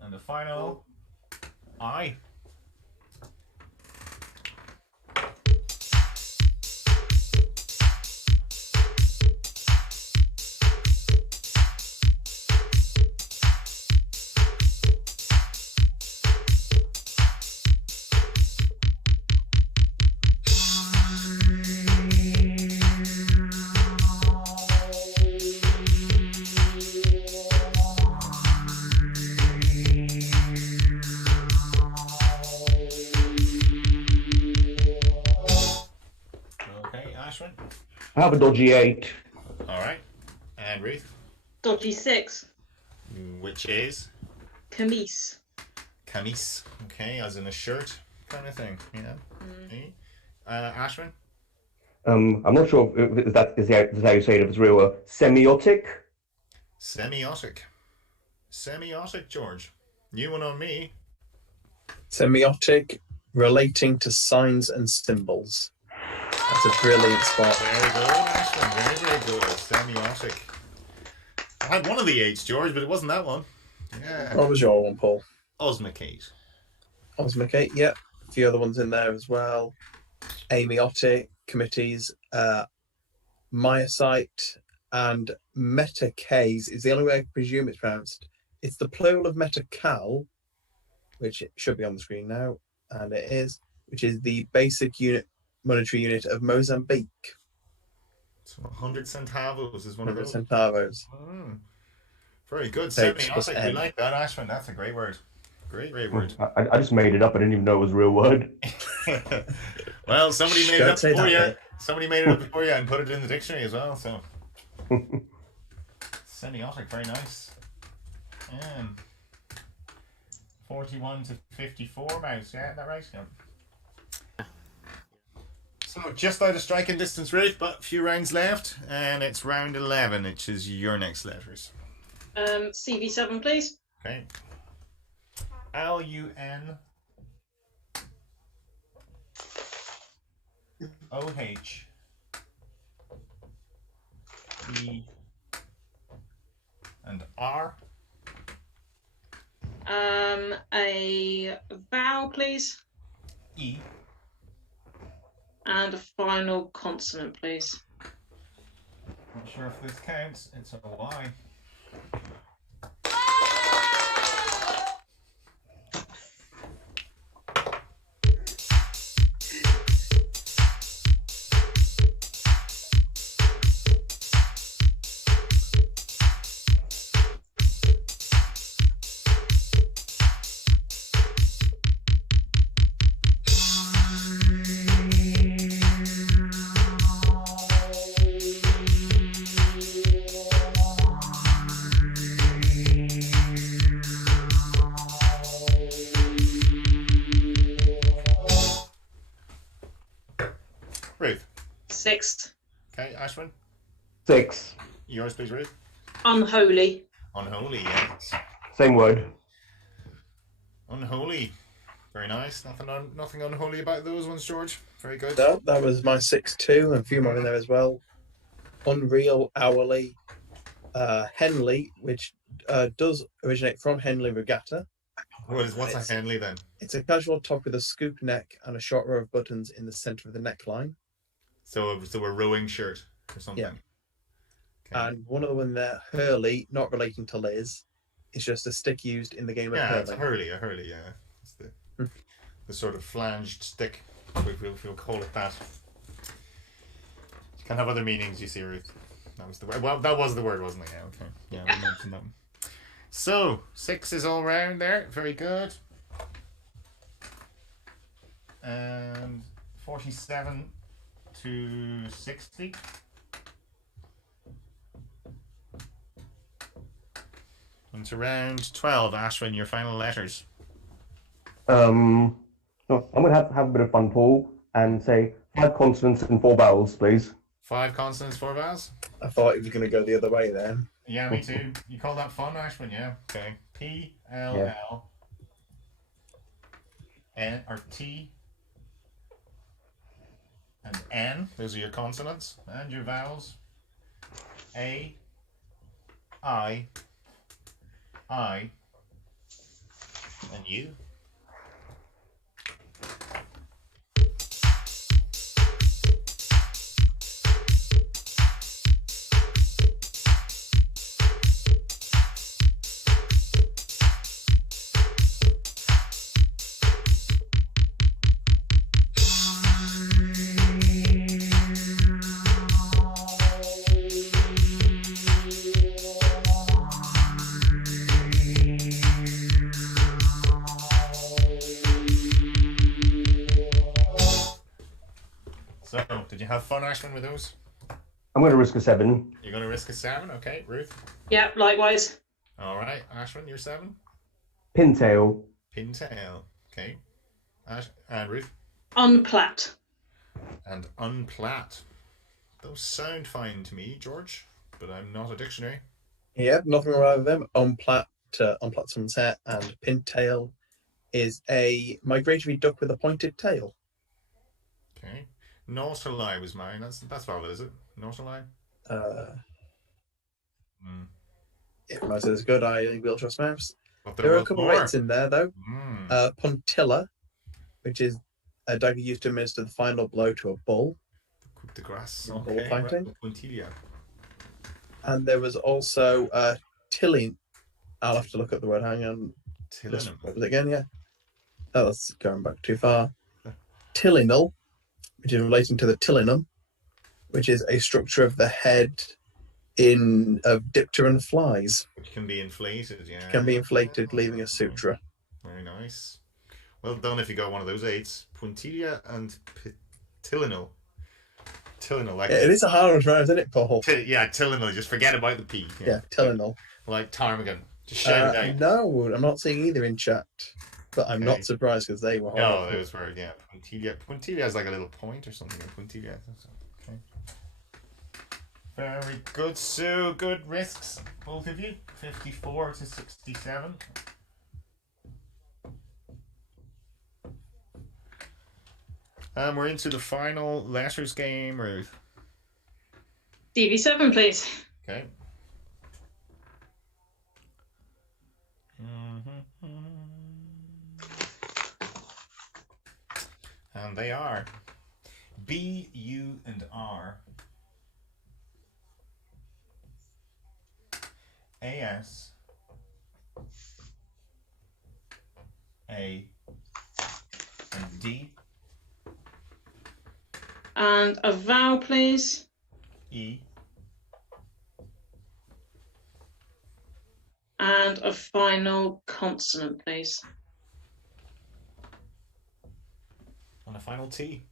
And the final I. I have a dodgy 8. All right. And Ruth, Dodgy 6. which is Camise. camise. Okay, as in a shirt kind of thing, you know. Okay. Ashwin, I'm not sure if that is how you say it, if it's real. Semiotic. semiotic. Semiotic, George. New one on me. Semiotic relating to signs and symbols. That's a brilliant spot. Very good, Ashwin. Very, very good. Semiotic. I had one of the 8s, George, but it wasn't that one. Yeah. What was your one, Paul? Osmocate. Osmocate, yep. A few other ones in there as well. Amiotic, committees, myosite, and metacase is the only way I presume it's pronounced. It's the plural of metacal, which it should be on the screen now, and it is, which is the basic monetary unit of Mozambique. So 100 centavos is one of 100 those. centavos. Very good. H plus Semiotic. We N. like that, Ashwin. That's a great word. Great word. I just made it up. I didn't even know it was a real word. Well, somebody made it Don't up say before that you. bit. Somebody made it up before you and put it in the dictionary as well. So semiotic, very nice. 41 to 54 mouse. Yeah, is that right? Yeah. So just out of striking distance, Ruth, but a few rounds left, and it's round 11, which is your next letters. CV7, please. Okay. LUN OH E and R. A vowel, please. E. And a final consonant, please. Not sure if this counts. It's a Y. Ruth. 6. Okay, Ashwin. 6. Yours, please, Ruth. Unholy. Unholy, yes. Same word. Unholy. Very nice. Nothing unholy about those ones, George. Very good. No, that was my 6-2, and a few more in there as well. Unreal, hourly, Henley, which does originate from Henley Regatta. What's a Henley then? It's a casual top with a scoop neck and a short row of buttons in the center of the neckline. So a rowing shirt or something. Yeah. Okay. And one other one there, Hurley, not relating to Liz, is just a stick used in the game of Yeah, hurling. it's a hurley, yeah. It's the sort of flanged stick, if we'll call it that. It can have other meanings, you see, Ruth. That was the word. Well, that was the word, wasn't it? Yeah, okay. Yeah, we mentioned that. So, 6 is all round there. Very good. And 47 to 60. And to round 12, Ashwin, your final letters. No, I'm going to have a bit of fun, Paul, and say 5 consonants and 4 vowels, please. 5 consonants, 4 vowels? I thought it was going to go the other way then. Yeah, me too. You call that fun, Ashwin? Yeah. Okay. P, L, L. N, or T. And N. Those are your consonants. And your vowels. A, I, and U. So, did you have fun, Ashwin, with those? I'm going to risk a 7. You're going to risk a 7? Okay, Ruth. Yeah, likewise. All right, Ashwin, you're 7. Pintail. Pintail. Okay. And Ruth. Unplat. And unplat. Those sound fine to me, George, but I'm not a dictionary. Yeah, nothing wrong with them. Unplat on Platform's Hair and Pintail is a migratory duck with a pointed tail. Okay. Northerlie was mine. That's valid, is it? Northerlie? If most is good, I will trust mouse. But There are a was couple more. of rates in there, though. Mm. Puntilla, which is a dagger used to administer the final blow to a bull. The grass. Bull Okay. fighting. Right. Puntilia. And there was also Tillin. I'll have to look at the word. Hang on. Tillinum. What was it again? Yeah. Oh, that's going back too far. Tillinal, which is relating to the tillinum, which is a structure of the head of dipteran flies. Which can be inflated, yeah. Can be inflated, leaving a sutura. Very nice. Well done if you got one of those 8s. Puntilia and Tillinal. Tillinal, like... Yeah, it is a hard one to pronounce, isn't it, Paul? Yeah, Tillinal. Just forget about the P. Yeah, Tillinal. Like Ptarmigan. Just shout it out. No, I'm not seeing either in chat. But I'm not surprised because they were horrible. No, it was weird, yeah. Puntilia. Puntilia has like a little point or something. Puntilia. Okay. Very good, Sue. Good risks, both of you. 54 to 67. And we're into the final letters game, Ruth. DV7, please. Okay. And they are B, U, and R. AS. A. And D. And a vowel, please. E. And a final consonant, please. And a final T.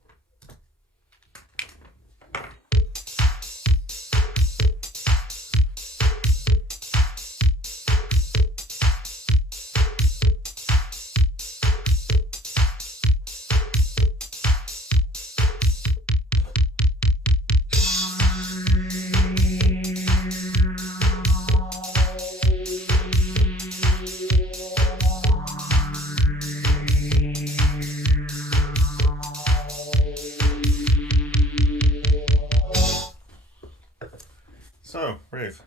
So, Ruth.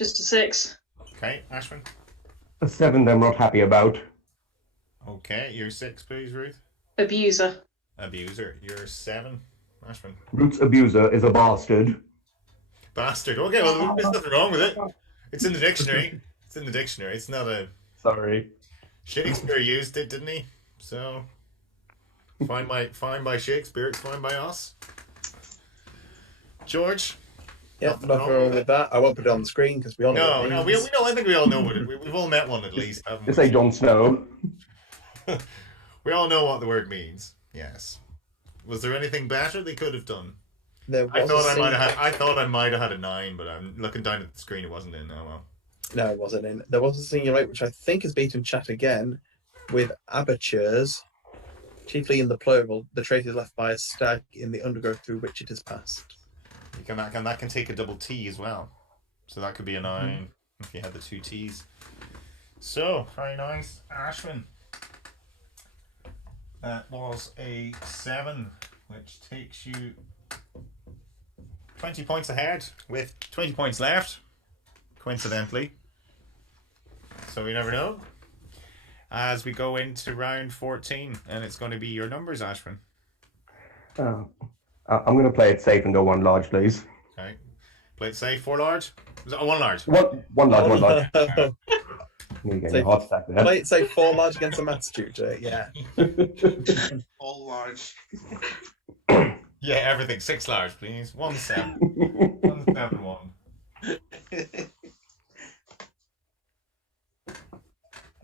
Just a 6. Okay, Ashwin. A 7 I'm not happy about. Okay, you're 6, please, Ruth. Abuser. Abuser, you're 7, Ashwin. Ruth's abuser is a bastard. Bastard. Okay, well, there's nothing wrong with it. It's in the dictionary. It's in the dictionary. It's not a... Sorry. Shakespeare used it, didn't he? So, fine by Shakespeare, it's fine by us. George? Yeah, nothing wrong with that. I won't put it on the screen because we all know. No, we know. I think we all know what it. We've all met one at least, haven't we? Just say Jon Snow. We all know what the word means. Yes. Was there anything better they could have done? I thought I might have had a 9, but I'm looking down at the screen. It wasn't in. Oh well. No, it wasn't in. There was a singular rate which I think is beaten chat again, with abatures, chiefly in the plural. The trait is left by a stag in the undergrowth through which it has passed. That can take a double T as well, so that could be a 9 if you had the 2 T's. So very nice, Ashwin. That was a 7, which takes you 20 points ahead with 20 points left, coincidentally. So we never know. As we go into round 14, and it's going to be your numbers, Ashwin. I'm going to play it safe and go 1 large, please. Okay. Play it safe, 4 large? Was it 1 large? One large. You're getting a hot stack there. Play it safe 4 large against a maths tutor, yeah. All large. Yeah, everything. 6 large, please. 1 7. 1 7 1.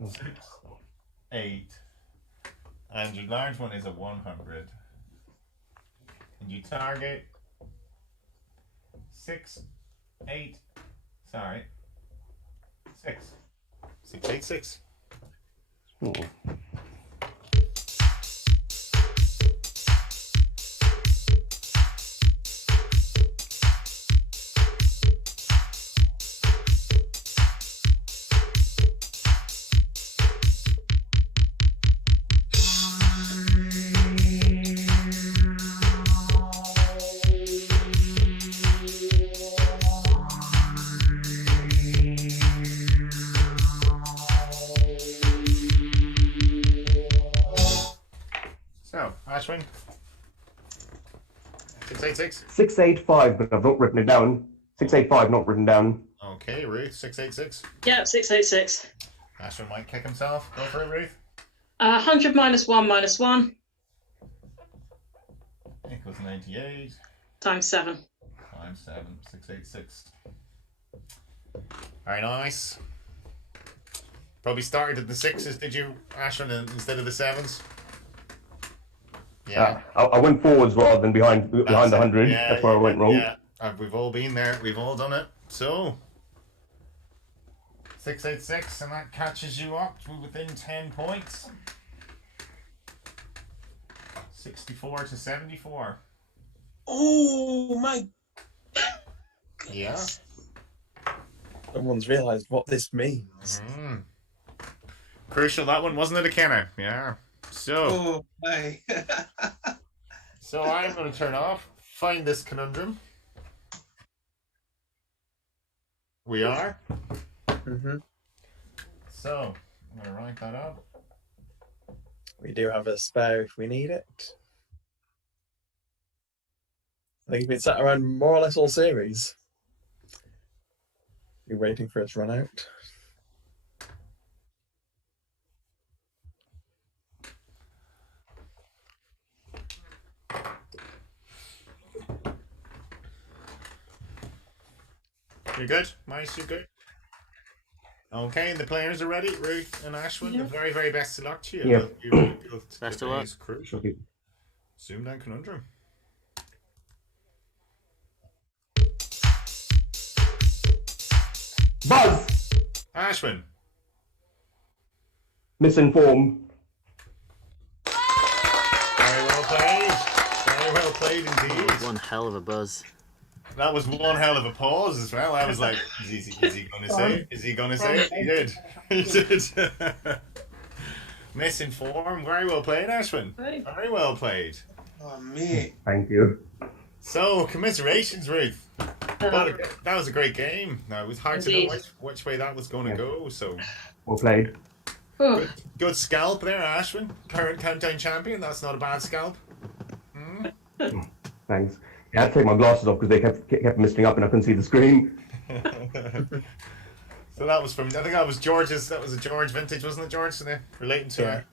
6 8. And your large one is a 100. And you target 6 8. Sorry. 6. 6 8 6. Ooh. Ashwin? 686? 685, but I've not written it down. 685, not written down. Okay, Ruth, 686. Yeah, 686. Ashwin might kick himself. Go for it, Ruth. 100 minus 1 minus 1 Equals 98. times 7. Times 7, 686. Very nice. Probably started at the 6s, did you, Ashwin, instead of the 7s? Yeah. I went forwards rather than behind the 100. Yeah, That's where I went wrong. Yeah, we've all been there. We've all done it. So, 686, and that catches you up to within 10 points. 64 to 74. Oh my! Yeah. Someone's realised what this means. Mm. Crucial, that one, wasn't it, Ikenna? Yeah. So, Oh my! so I'm going to turn off, find this conundrum. We are. Mm-hmm. So, I'm going to write that up. We do have a spare if we need it. I think it's been sat around more or less all series. You're waiting for it to run out. You good? Mice, you good? Okay, the players are ready. Ruth and Ashwin, the very, very best of luck to you. Yeah. Best of luck. Crucial. ZoomDown conundrum. Buzz! Ashwin. Misinformed. Very well played. Very well played indeed. One hell of a buzz. That was one hell of a pause as well. I was like, is he going to say it? Is he going to say it? He did. He did. Misinformed. Very well played, Ashwin. Very well played. Oh mate! Thank you. So, commiserations, Ruth. That was a great game. Now, it was hard to know which way that was going to go. So, Well played. good scalp there, Ashwin. Current countdown champion. That's not a bad scalp. Thanks. Yeah, I had to take my glasses off because they kept misting up and I couldn't see the screen. So that was from, I think that was George's, that was a George vintage, wasn't it, George? Relating to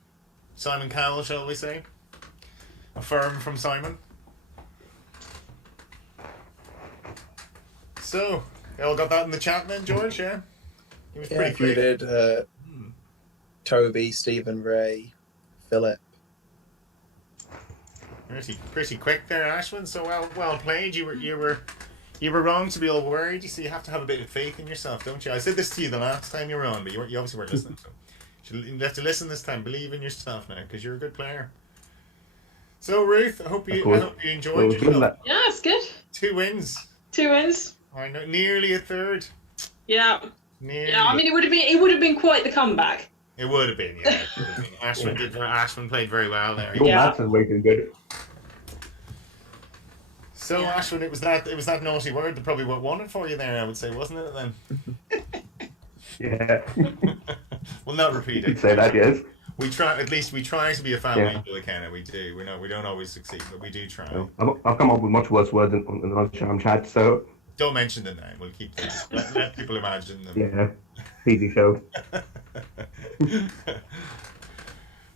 Simon Cowell, shall we say? A firm from Simon. So, you all got that in the chat then, George, yeah? He was pretty quick. You did. Toby, Stephen, Ray, Philip. Pretty quick there, Ashwin. So well played. You were wrong to be all worried. You see, you have to have a bit of faith in yourself, don't you? I said this to you the last time you were on, but you obviously weren't listening. So you have to listen this time. Believe in yourself now, because you're a good player. So Ruth, I hope you enjoyed yourself. Yeah, it's good. 2 wins. 2 wins. I know, nearly a third. Yeah. Nearly. Yeah, I mean, it would have been quite the comeback. It would have been, yeah. Ashwin played very well there. Your maths is way too good. So Ashwin, it was that naughty word that probably won it for you there, I would say, wasn't it then? Yeah. We'll not repeat it. You'd say that, yes. We try to be a family, Ikenna. We do. We don't always succeed, but we do try. I've come up with much worse words in the lunchtime chat, so. Don't mention them now. We'll keep them. Let people imagine them. Yeah. Easy show.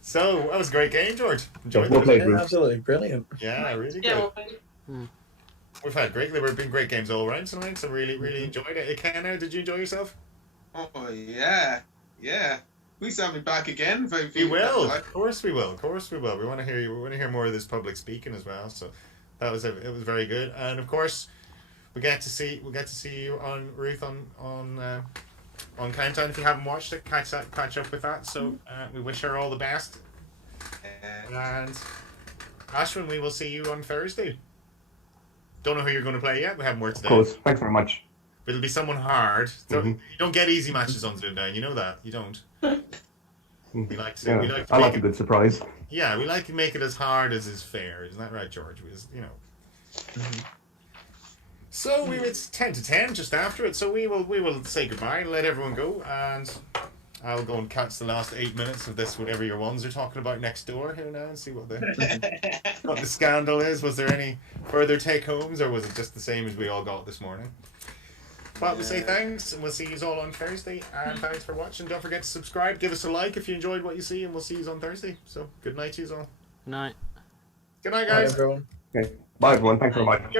So that was a great game, George. Enjoyed Well it. played, Ruth. Absolutely brilliant. Yeah, really good. Yeah, We've had been great games all around tonight, so really enjoyed it. Ikenna, did you enjoy yourself? Oh yeah. Please have me back again. We will. Of course we will. We want to hear you. We want to hear more of this public speaking as well. So it was very good. And of course, we get to see you on Ruth on Countdown. If you haven't watched it, catch up with that. So we wish her all the best. And Ashwin, we will see you on Thursday. Don't know who you're going to play yet. We haven't worked today. Of course. Thanks very much. But it'll be someone hard. You don't get easy matches on ZoomDown. You know that. You don't. We like to I like a good surprise. Yeah, we like to make it as hard as is fair. Isn't that right, George? So it's 10 to 10 just after it. So we will say goodbye and let everyone go. And I'll go and catch the last 8 minutes of this, whatever your ones are talking about next door here now, and see what what the scandal is. Was there any further take-homes, or was it just the same as we all got this morning? But we'll say thanks, and we'll see you all on Thursday. And thanks for watching. Don't forget to subscribe. Give us a like if you enjoyed what you see, and we'll see you on Thursday. So, good night to you all. Good night. Good night, Bye, guys. everyone. Okay. Bye, everyone. Thanks very much.